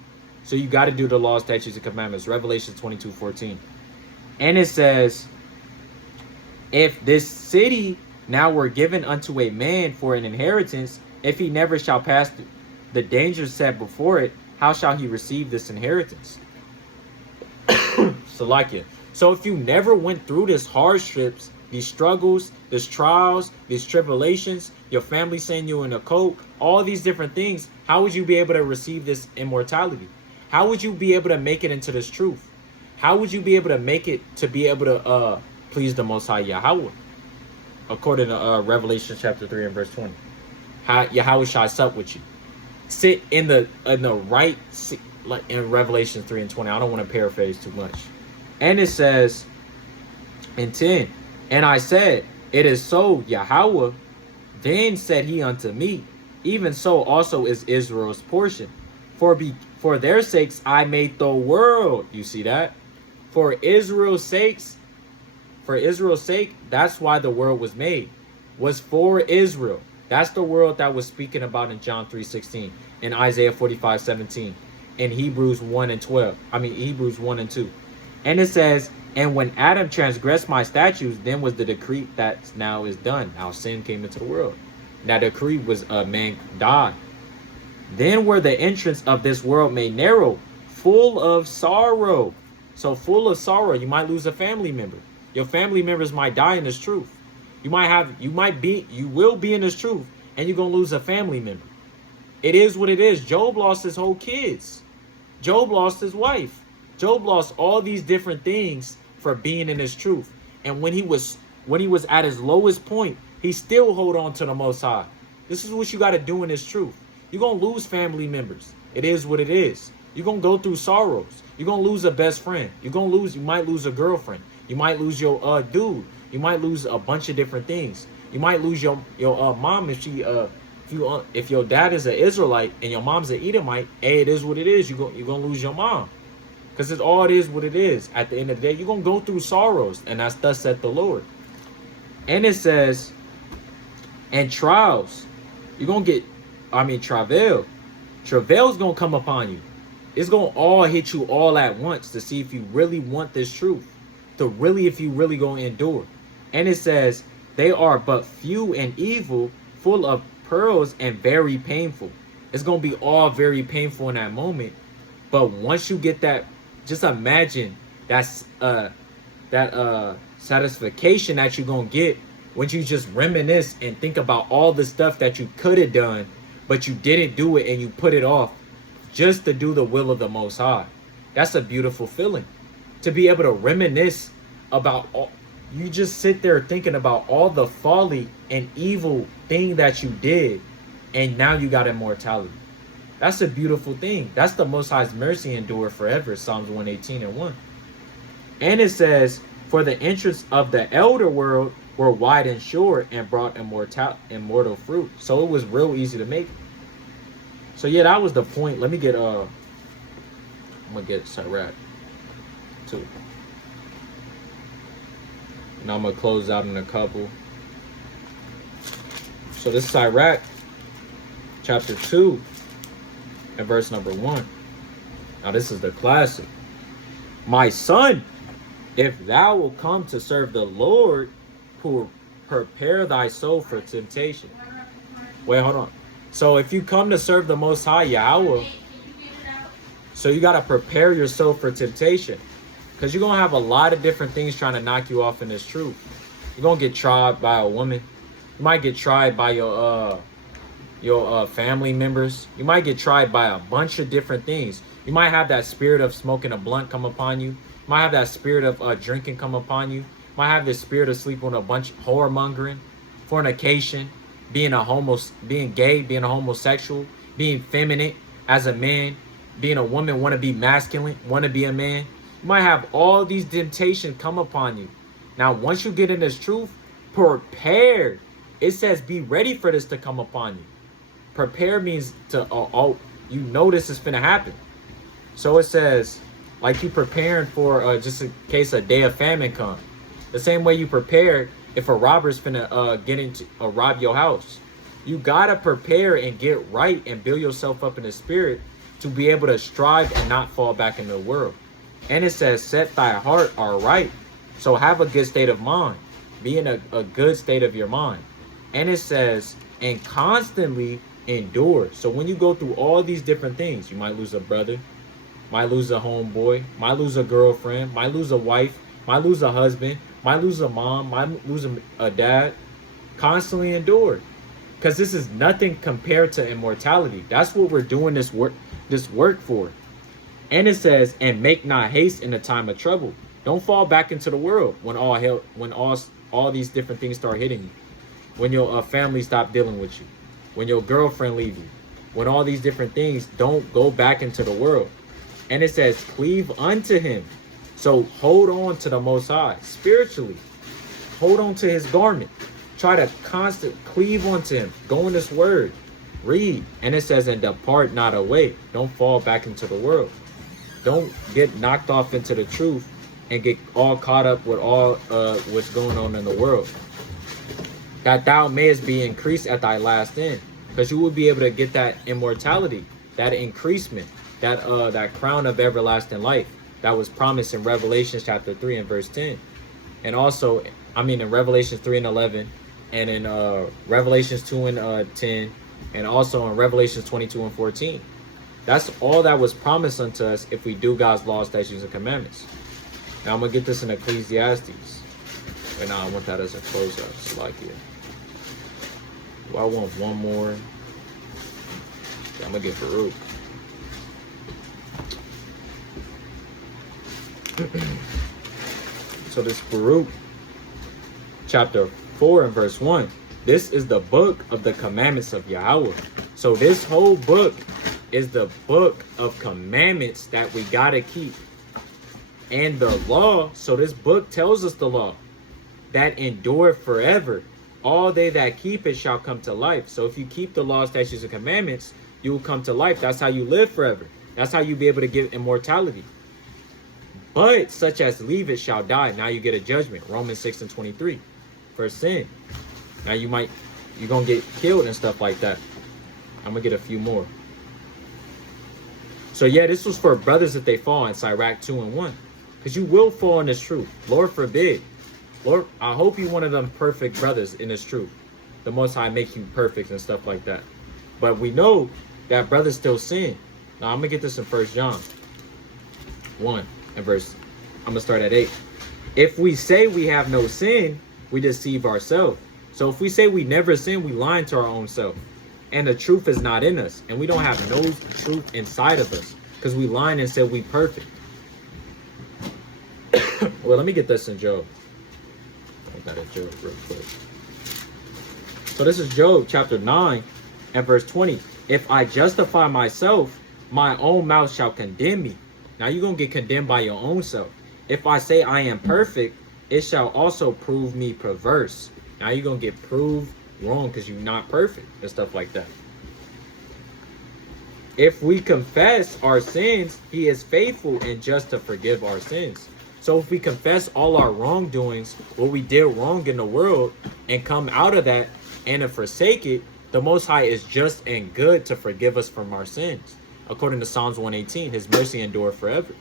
So you got to do the law, statutes, and commandments. Revelation 22:14. And it says, if this city now were given unto a man for an inheritance, if he never shall pass the dangers set before it, how shall he receive this inheritance? Salakia. So if you never went through these hardships, these struggles, these trials, these tribulations, your family sending you in a cult, all these different things, how would you be able to receive this immortality? How would you be able to make it into this truth? How would you be able to make it to be able to please the Most High Yahweh? According to Revelation chapter 3 and verse 20. How Yahweh shall sup with you. Sit in the right seat, like in Revelation 3 and 20. I don't want to paraphrase too much. And it says in 10, and I said, it is so, Yahweh. Then said he unto me, even so also is Israel's portion. For their sakes I made the world. You see that? For Israel's sake, that's why the world was made. Was for Israel. That's the world that was speaking about in John 3:16, in Isaiah 45:17, in Hebrews 1 and 12. Hebrews 1 and 2. And it says, and when Adam transgressed my statutes, then was the decree that now is done. Now sin came into the world. That decree was man died. Then were the entrance of this world made narrow, full of sorrow. So full of sorrow, you might lose a family member. Your family members might die in this truth. You will be in this truth, and you're gonna lose a family member. It is what it is. Job lost his whole kids. Job lost his wife. Job lost all these different things for being in his truth. And when he was at his lowest point, he still hold on to the Most High. This is what you got to do in this truth. You're going to lose family members. It is what it is. You're going to go through sorrows. You're going to lose a best friend. You might lose a girlfriend. You might lose your dude. You might lose a bunch of different things. You might lose your mom if your dad is an Israelite and your mom's an Edomite. Hey, it is what it is. You're going to lose your mom. Because it is what it is. At the end of the day, you're going to go through sorrows. And that's thus saith the Lord. And it says, and trials. You're going to get, travail. Travail's going to come upon you. It's going to all hit you all at once to see if you really want this truth. If you really going to endure. And it says, they are but few and evil, full of pearls and very painful. It's going to be all very painful in that moment. But once you get that, just imagine that satisfaction that you're going to get when you just reminisce and think about all the stuff that you could have done, but you didn't do it and you put it off just to do the will of the Most High. That's a beautiful feeling. To be able to reminisce about all, you just sit there thinking about all the folly and evil thing that you did, and now you got immortality. That's a beautiful thing. That's the Most High's mercy endure forever. Psalms 118 and 1. And it says, for the entrance of the elder world were wide and sure and brought immortal fruit. So it was real easy to make. So yeah, that was the point. Let me get I'm gonna get Sirach too. And I'm gonna close out in a couple. So this is Sirach chapter 2 and verse number 1. Now this is the classic. My son, if thou wilt come to serve the Lord, prepare thy soul for temptation. Wait, hold on. So if you come to serve the Most High Yahweh, so you got to prepare yourself for temptation. Because you're going to have a lot of different things trying to knock you off in this truth. You're going to get tried by a woman. You might get tried by your family members. You might get tried by a bunch of different things. You might have that spirit of smoking a blunt come upon you. You might have that spirit of drinking come upon you. You might have this spirit of sleeping with a bunch of whoremongering, fornication, being gay, being a homosexual, being feminine as a man, being a woman, want to be masculine, want to be a man. You might have all these temptations come upon you. Now, once you get in this truth, prepare. It says be ready for this to come upon you. Prepare means to, you know this is finna happen. So it says, Like you preparing for just in case a day of famine come. The same way you prepare if a robber's finna get into rob your house. You gotta prepare and get right and build yourself up in the spirit to be able to strive and not fall back in the world. And it says, set thy heart aright. So have a good state of mind. Be in a good state of your mind. And it says, and constantly endure. So when you go through all these different things, you might lose a brother, might lose a homeboy, might lose a girlfriend, might lose a wife, might lose a husband, might lose a mom, might lose a dad. Constantly endure. Because this is nothing compared to immortality. That's what we're doing this work for. And it says, and make not haste in the time of trouble. Don't fall back into the world when all these different things start hitting you. When your family stop dealing with you. When your girlfriend leave you. When all these different things, don't go back into the world. And it says, cleave unto him. So hold on to the Most High spiritually. Hold on to his garment. Try to cleave onto him. Go in this word. Read. And it says, and depart not away. Don't fall back into the world. Don't get knocked off into the truth and get all caught up with all what's going on in the world. That thou mayest be increased at thy last end. Because you will be able to get that immortality, that increasement, that crown of everlasting life that was promised in Revelation chapter 3 and verse 10. And also, in Revelation 3 and 11, and in Revelations 2 and 10, and also in Revelations 22 and 14. That's all that was promised unto us if we do God's laws, statutes, and commandments. Now I'm going to get this in Ecclesiastes. And now I want that as a closeout. So like here. Do I want one more? Yeah, I'm going to get Baruch. So this Baruch chapter 4 and verse 1. This is the book of the commandments of Yahweh. So this whole book is the book of commandments that we got to keep. And the law, so this book tells us the law, that endure forever. All they that keep it shall come to life. So if you keep the law, statutes, and commandments, you will come to life. That's how you live forever. That's how you be able to get immortality. But such as leave it shall die. Now you get a judgment. Romans 6 and 23. For sin. Now you're going to get killed and stuff like that. I'm going to get a few more. So yeah, this was for brothers if they fall in Sirach 2 and 1. Because you will fall in this truth. Lord forbid. Lord, I hope you're one of them perfect brothers in this truth. The Most High make you perfect and stuff like that. But we know that brothers still sin. Now I'm going to get this in 1 John 1 and verse. I'm going to start at 8. If we say we have no sin, we deceive ourselves. So if we say we never sin, we lie to our own self. And the truth is not in us. And we don't have no truth inside of us. Because we lied and said we perfect. Well, let me get this in Job. I got a Job real quick. So this is Job chapter 9 and verse 20. If I justify myself, my own mouth shall condemn me. Now you're going to get condemned by your own self. If I say I am perfect, it shall also prove me perverse. Now you're going to get proved wrong because you're not perfect and stuff like that. If we confess our sins, he is faithful and just to forgive our sins. So if we confess all our wrongdoings, what we did wrong in the world, and come out of that and to forsake it, the Most High is just and good to forgive us from our sins. According to Psalms 118, his mercy endure forever.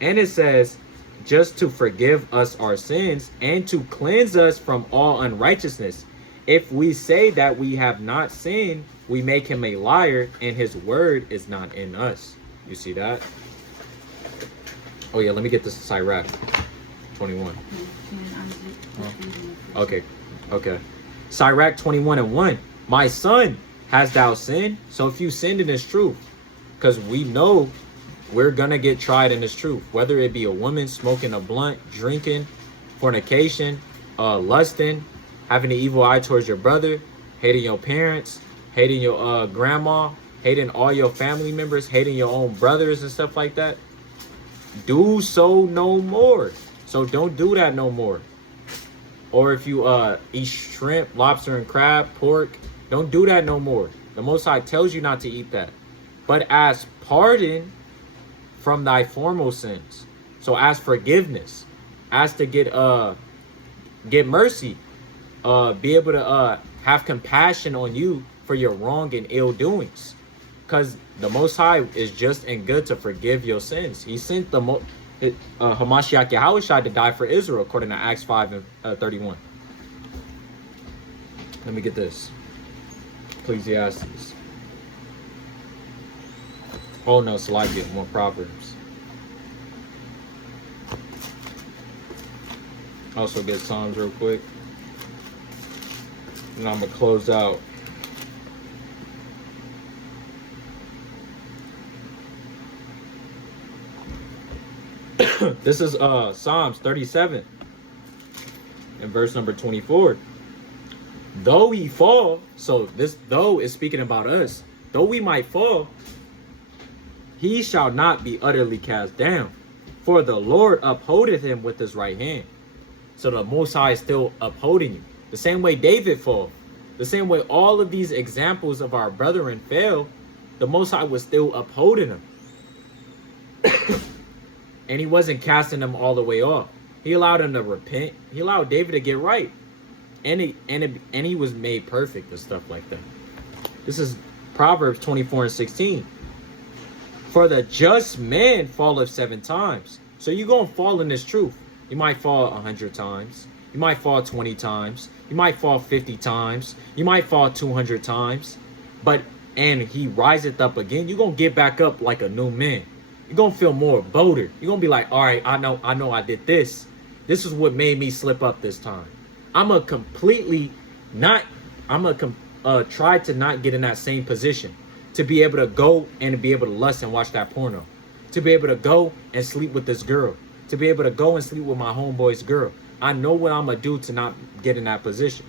And it says, just to forgive us our sins and to cleanse us from all unrighteousness. If we say that we have not sinned, we make him a liar, and his word is not in us. You see that? Oh yeah, let me get this Sirach 21. Okay. Sirach 21 and 1. My son, hast thou sinned? So if you sinned in this truth, because we know we're gonna get tried in this truth, whether it be a woman smoking a blunt, drinking, fornication, lusting, having an evil eye towards your brother, hating your parents, hating your grandma, hating all your family members, hating your own brothers and stuff like that. Do so no more. So don't do that no more. Or if you eat shrimp, lobster, and crab, pork, don't do that no more. The Most High tells you not to eat that. But as pardon from thy former sins. So ask forgiveness, ask to get mercy, be able to have compassion on you for your wrong and ill doings, because the Most High is just and good to forgive your sins. He sent the Hamashiach Yahushua to die for Israel, according to Acts 5 and 31. Let me get this. Ecclesiastes. Oh no, so I get more Proverbs. Also get Psalms real quick. And I'm gonna close out. This is Psalms 37 and verse number 24. Though we fall, so this though is speaking about us. Though we might fall, he shall not be utterly cast down, for the Lord upholdeth him with his right hand. So the Most High is still upholding you. The same way David fell, the same way all of these examples of our brethren fell, the Most High was still upholding them. And he wasn't casting them all the way off. He allowed him to repent. He allowed David to get right. And he was made perfect and stuff like that. This is Proverbs 24 and 16. For the just man falleth 7 times. So you're going to fall in this truth. You might fall 100 times. You might fall 20 times. You might fall 50 times. You might fall 200 times. And he riseth up again. You're going to get back up like a new man. You're going to feel more bolder. You're going to be like, all right, I know I did this. This is what made me slip up this time. I'm going to try to not get in that same position. To be able to go and be able to lust and watch that porno. To be able to go and sleep with this girl. To be able to go and sleep with my homeboy's girl. I know what I'm going to do to not get in that position.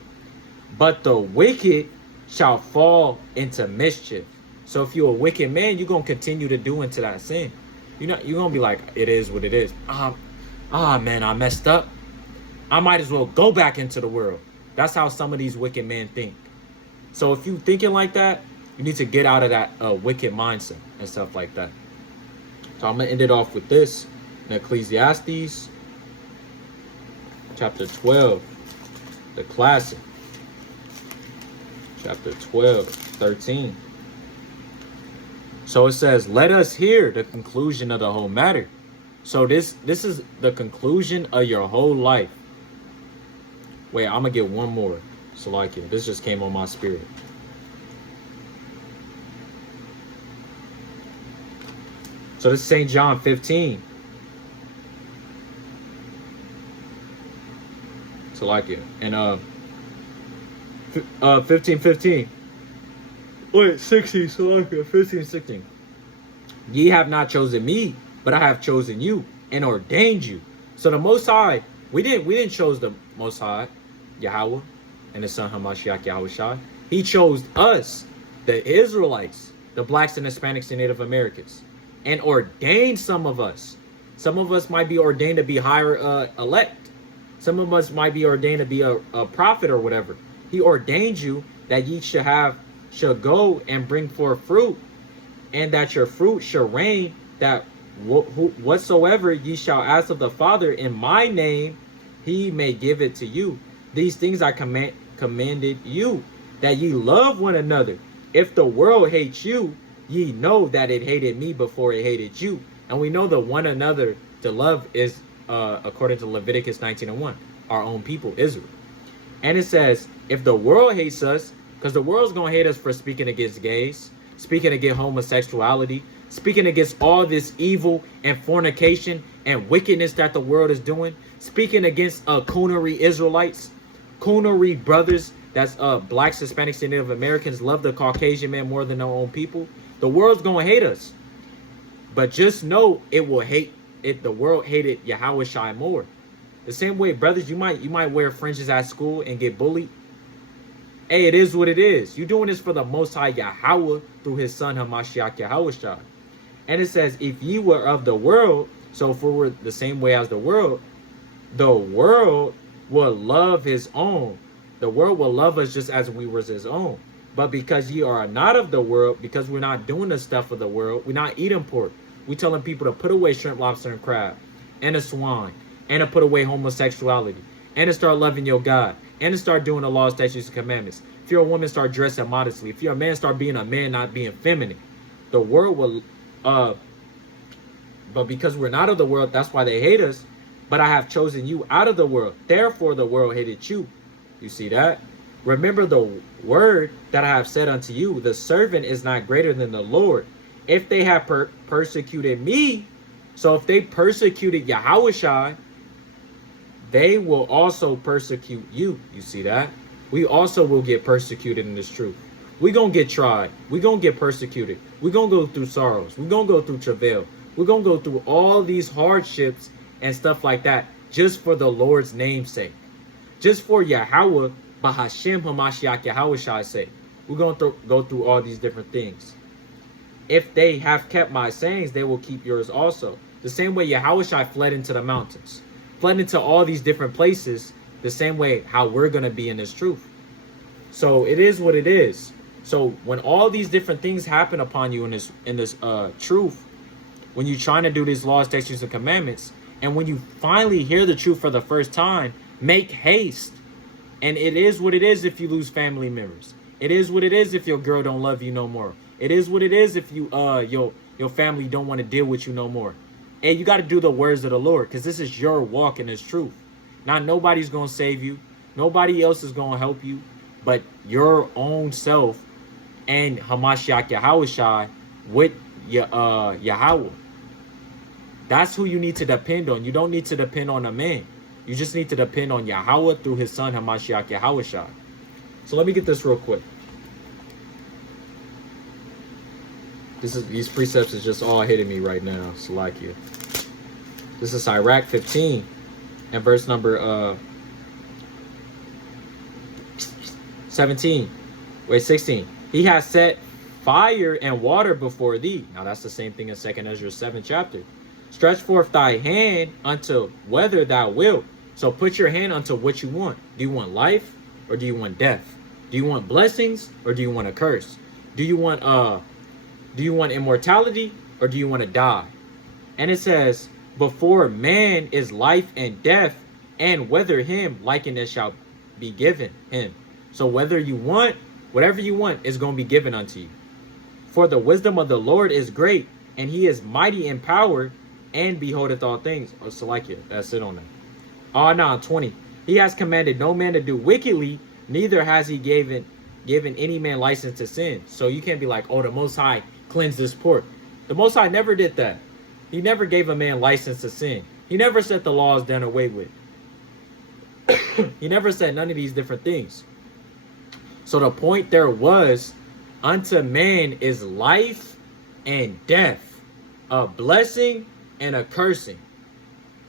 But the wicked shall fall into mischief. So if you're a wicked man, you're going to continue to do into that sin. You're going to be like, it is what it is. Man, I messed up. I might as well go back into the world. That's how some of these wicked men think. So if you thinking like that, you need to get out of that wicked mindset and stuff like that. So I'm going to end it off with this. In Ecclesiastes, chapter 12, the classic. Chapter 12, 13. So it says, let us hear the conclusion of the whole matter. So this is the conclusion of your whole life. Wait, I'm going to get one more. So like it. This just came on my spirit. So this is St. John 15. So like it. And 15:15. Wait, 16. So like it. 15:16. Ye have not chosen me, but I have chosen you and ordained you. So the Most High, we didn't choose the Most High, Yahweh, and his son Hamashiach Yahushua. He chose us, the Israelites, the blacks and Hispanics and Native Americans, and ordained some of us. Some of us might be ordained to be higher elect. Some of us might be ordained to be a prophet or whatever. He ordained you that ye shall go and bring forth fruit, and that your fruit shall reign, that whatsoever ye shall ask of the Father in my name, he may give it to you. These things I commanded you, that ye love one another. If the world hates you, ye know that it hated me before it hated you. And we know the one another to love is, according to Leviticus 19:1, our own people, Israel. And it says, if the world hates us, because the world's going to hate us for speaking against gays, speaking against homosexuality, speaking against all this evil and fornication and wickedness that the world is doing, speaking against coonery Israelites, coonery brothers, that's blacks, Hispanics, and Native Americans love the Caucasian man more than their own people. The world's going to hate us. But just know it will hate it. The world hated Yahushua more. The same way, brothers, you might wear fringes at school and get bullied. Hey, it is what it is. You're doing this for the Most High Yahweh through his son Hamashiach Yahushua. And it says, if ye were of the world, so if we were the same way as the world will love his own. The world will love us just as we were his own. But because ye are not of the world, because we're not doing the stuff of the world, we're not eating pork, We telling people to put away shrimp, lobster, and crab, and a swine, and to put away homosexuality, and to start loving your God, and to start doing the laws, statutes, and commandments. If you're a woman, start dressing modestly. If you're a man, start being a man, not being feminine. The world will, but because we're not of the world, that's why they hate us. But I have chosen you out of the world. Therefore, the world hated you. You see that? Remember the word that I have said unto you. The servant is not greater than the Lord. If they have persecuted me, so if they persecuted Yahushua, they will also persecute you. You see that? We also will get persecuted in this truth. We're going to get tried. We're going to get persecuted. We're going to go through sorrows. We're going to go through travail. We're going to go through all these hardships and stuff like that just for the Lord's name's sake. Just for Yahweh, Bahashem Hamashiach Yahushai's sake. We're going to go through all these different things. If they have kept my sayings, they will keep yours also. The same way Yahushai fled into the mountains, fled into all these different places, the same way how we're going to be in this truth. So it is what it is. So when all these different things happen upon you in this truth, when you're trying to do these laws, statutes, and commandments, and when you finally hear the truth for the first time, make haste. And it is what it is if you lose family members. It is what it is if your girl don't love you no more. It is what it is if you your family don't want to deal with you no more. And you got to do the words of the Lord, because this is your walk in this truth. Not nobody's going to save you. Nobody else is going to help you but your own self and Hamashiach Yahushai with Yahweh. That's who you need to depend on. You don't need to depend on a man. You just need to depend on Yahweh through his son Hamashiach Yahushai. So let me get this real quick. These precepts is just all hitting me right now. Salakia. This is Sirach 15 and verse number 16. He has set fire and water before thee. Now that's the same thing in 2nd Ezra 7th chapter. Stretch forth thy hand unto whether thou wilt. So put your hand unto what you want. Do you want life or do you want death? Do you want blessings or do you want a curse? Do you want immortality or do you want to die? And it says, before man is life and death, and whether him likeness shall be given him. So whether you want, whatever you want is going to be given unto you. For the wisdom of the Lord is great, and he is mighty in power, and beholdeth all things. Oh, Salakia, that's it on that. Oh, no, 20. He has commanded no man to do wickedly, neither has he given any man license to sin. So you can't be like, oh, the Most High cleansed this pork. The Most High never did that. He never gave a man license to sin. He never set the laws done away with. He never said none of these different things. So the point there was, unto man is life and death, a blessing and a cursing.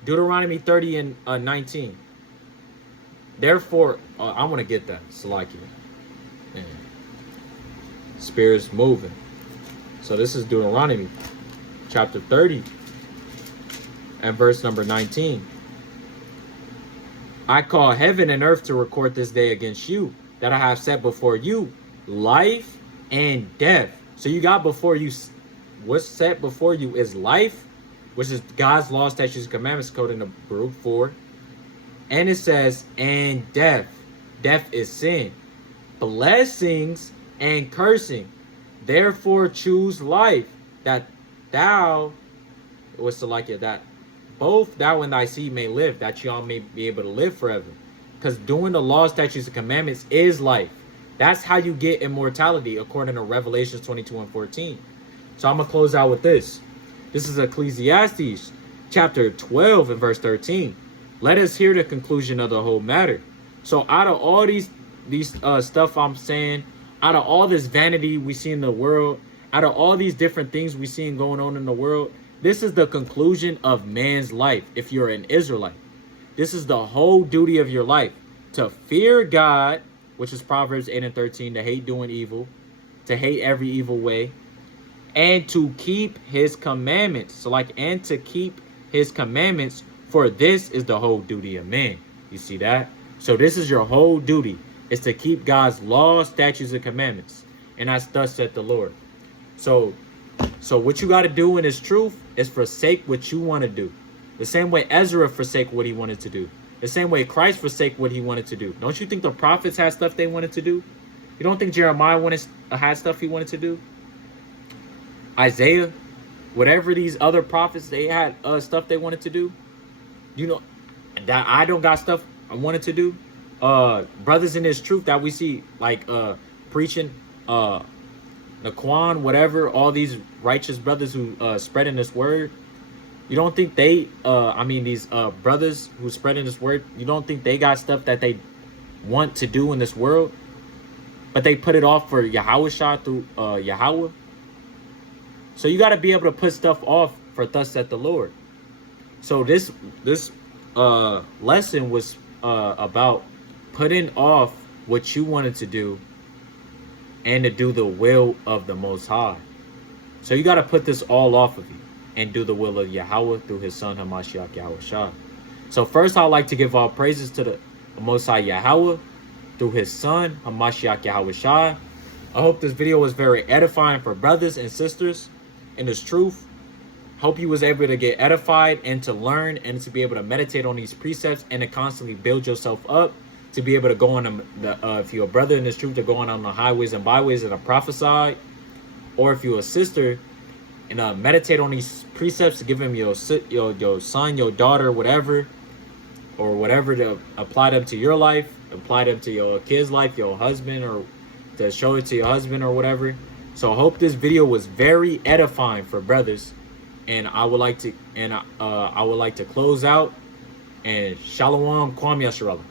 Deuteronomy 30 and 19. Therefore, I want to get that. Salakia. Man. Spirit's moving. So this is Deuteronomy chapter 30 and verse number 19. I call heaven and earth to record this day against you, that I have set before you life and death. So you got before you, what's set before you is life, which is God's law, statutes, and commandments, code in the Baruch 4. And it says, and death. Death is sin. Blessings and cursing. Therefore choose life, that thou, what's the like it, that both thou and thy seed may live, that y'all may be able to live forever. Because doing the law, statutes, and commandments is life. That's how you get immortality, according to Revelation 22 and 14. So I'm going to close out with this. This is Ecclesiastes chapter 12 and verse 13. Let us hear the conclusion of the whole matter. So out of all these stuff I'm saying, out of all this vanity we see in the world, out of all these different things we see going on in the world, this is the conclusion of man's life. If you're an Israelite, this is the whole duty of your life, to fear God, which is Proverbs 8 and 13, to hate doing evil, to hate every evil way, and to keep his commandments. So and to keep his commandments, for this is the whole duty of man. You see that? So this is your whole duty, is to keep God's laws, statutes, and commandments. And that's thus said the Lord. So So what you got to do in this truth is forsake what you want to do. The same way Ezra forsake what he wanted to do. The same way Christ forsake what he wanted to do. Don't you think the prophets had stuff they wanted to do? You don't think Jeremiah had stuff he wanted to do? Isaiah, whatever these other prophets, they had stuff they wanted to do. You know, that I don't got stuff I wanted to do. Brothers in this truth that we see, like preaching, Naquan, whatever, all these righteous brothers who spreading this word. You don't think they, these brothers who spreading this word, you don't think they got stuff that they want to do in this world, but they put it off for Yahweh Shah through Yahweh? So you got to be able to put stuff off for thus saith the Lord. So this lesson was about putting off what you wanted to do and to do the will of the Most High. So you got to put this all off of you and do the will of Yahweh through his son Hamashiach Yahweh Shah. So first, I'd like to give all praises to the Most High Yahweh through his son Hamashiach Yahweh Shah. I hope this video was very edifying for brothers and sisters in this truth. Hope you was able to get edified and to learn and to be able to meditate on these precepts and to constantly build yourself up to be able to go on if you're a brother in this truth, to go on the highways and byways and to prophesy, or if you're a sister and meditate on these precepts to give him your son, your daughter, whatever, or whatever, to apply them to your life, apply them to your kid's life, your husband, or to show it to your husband or whatever. So I hope this video was very edifying for brothers, and I would like to close out and Shalom Kwam Yasharallah.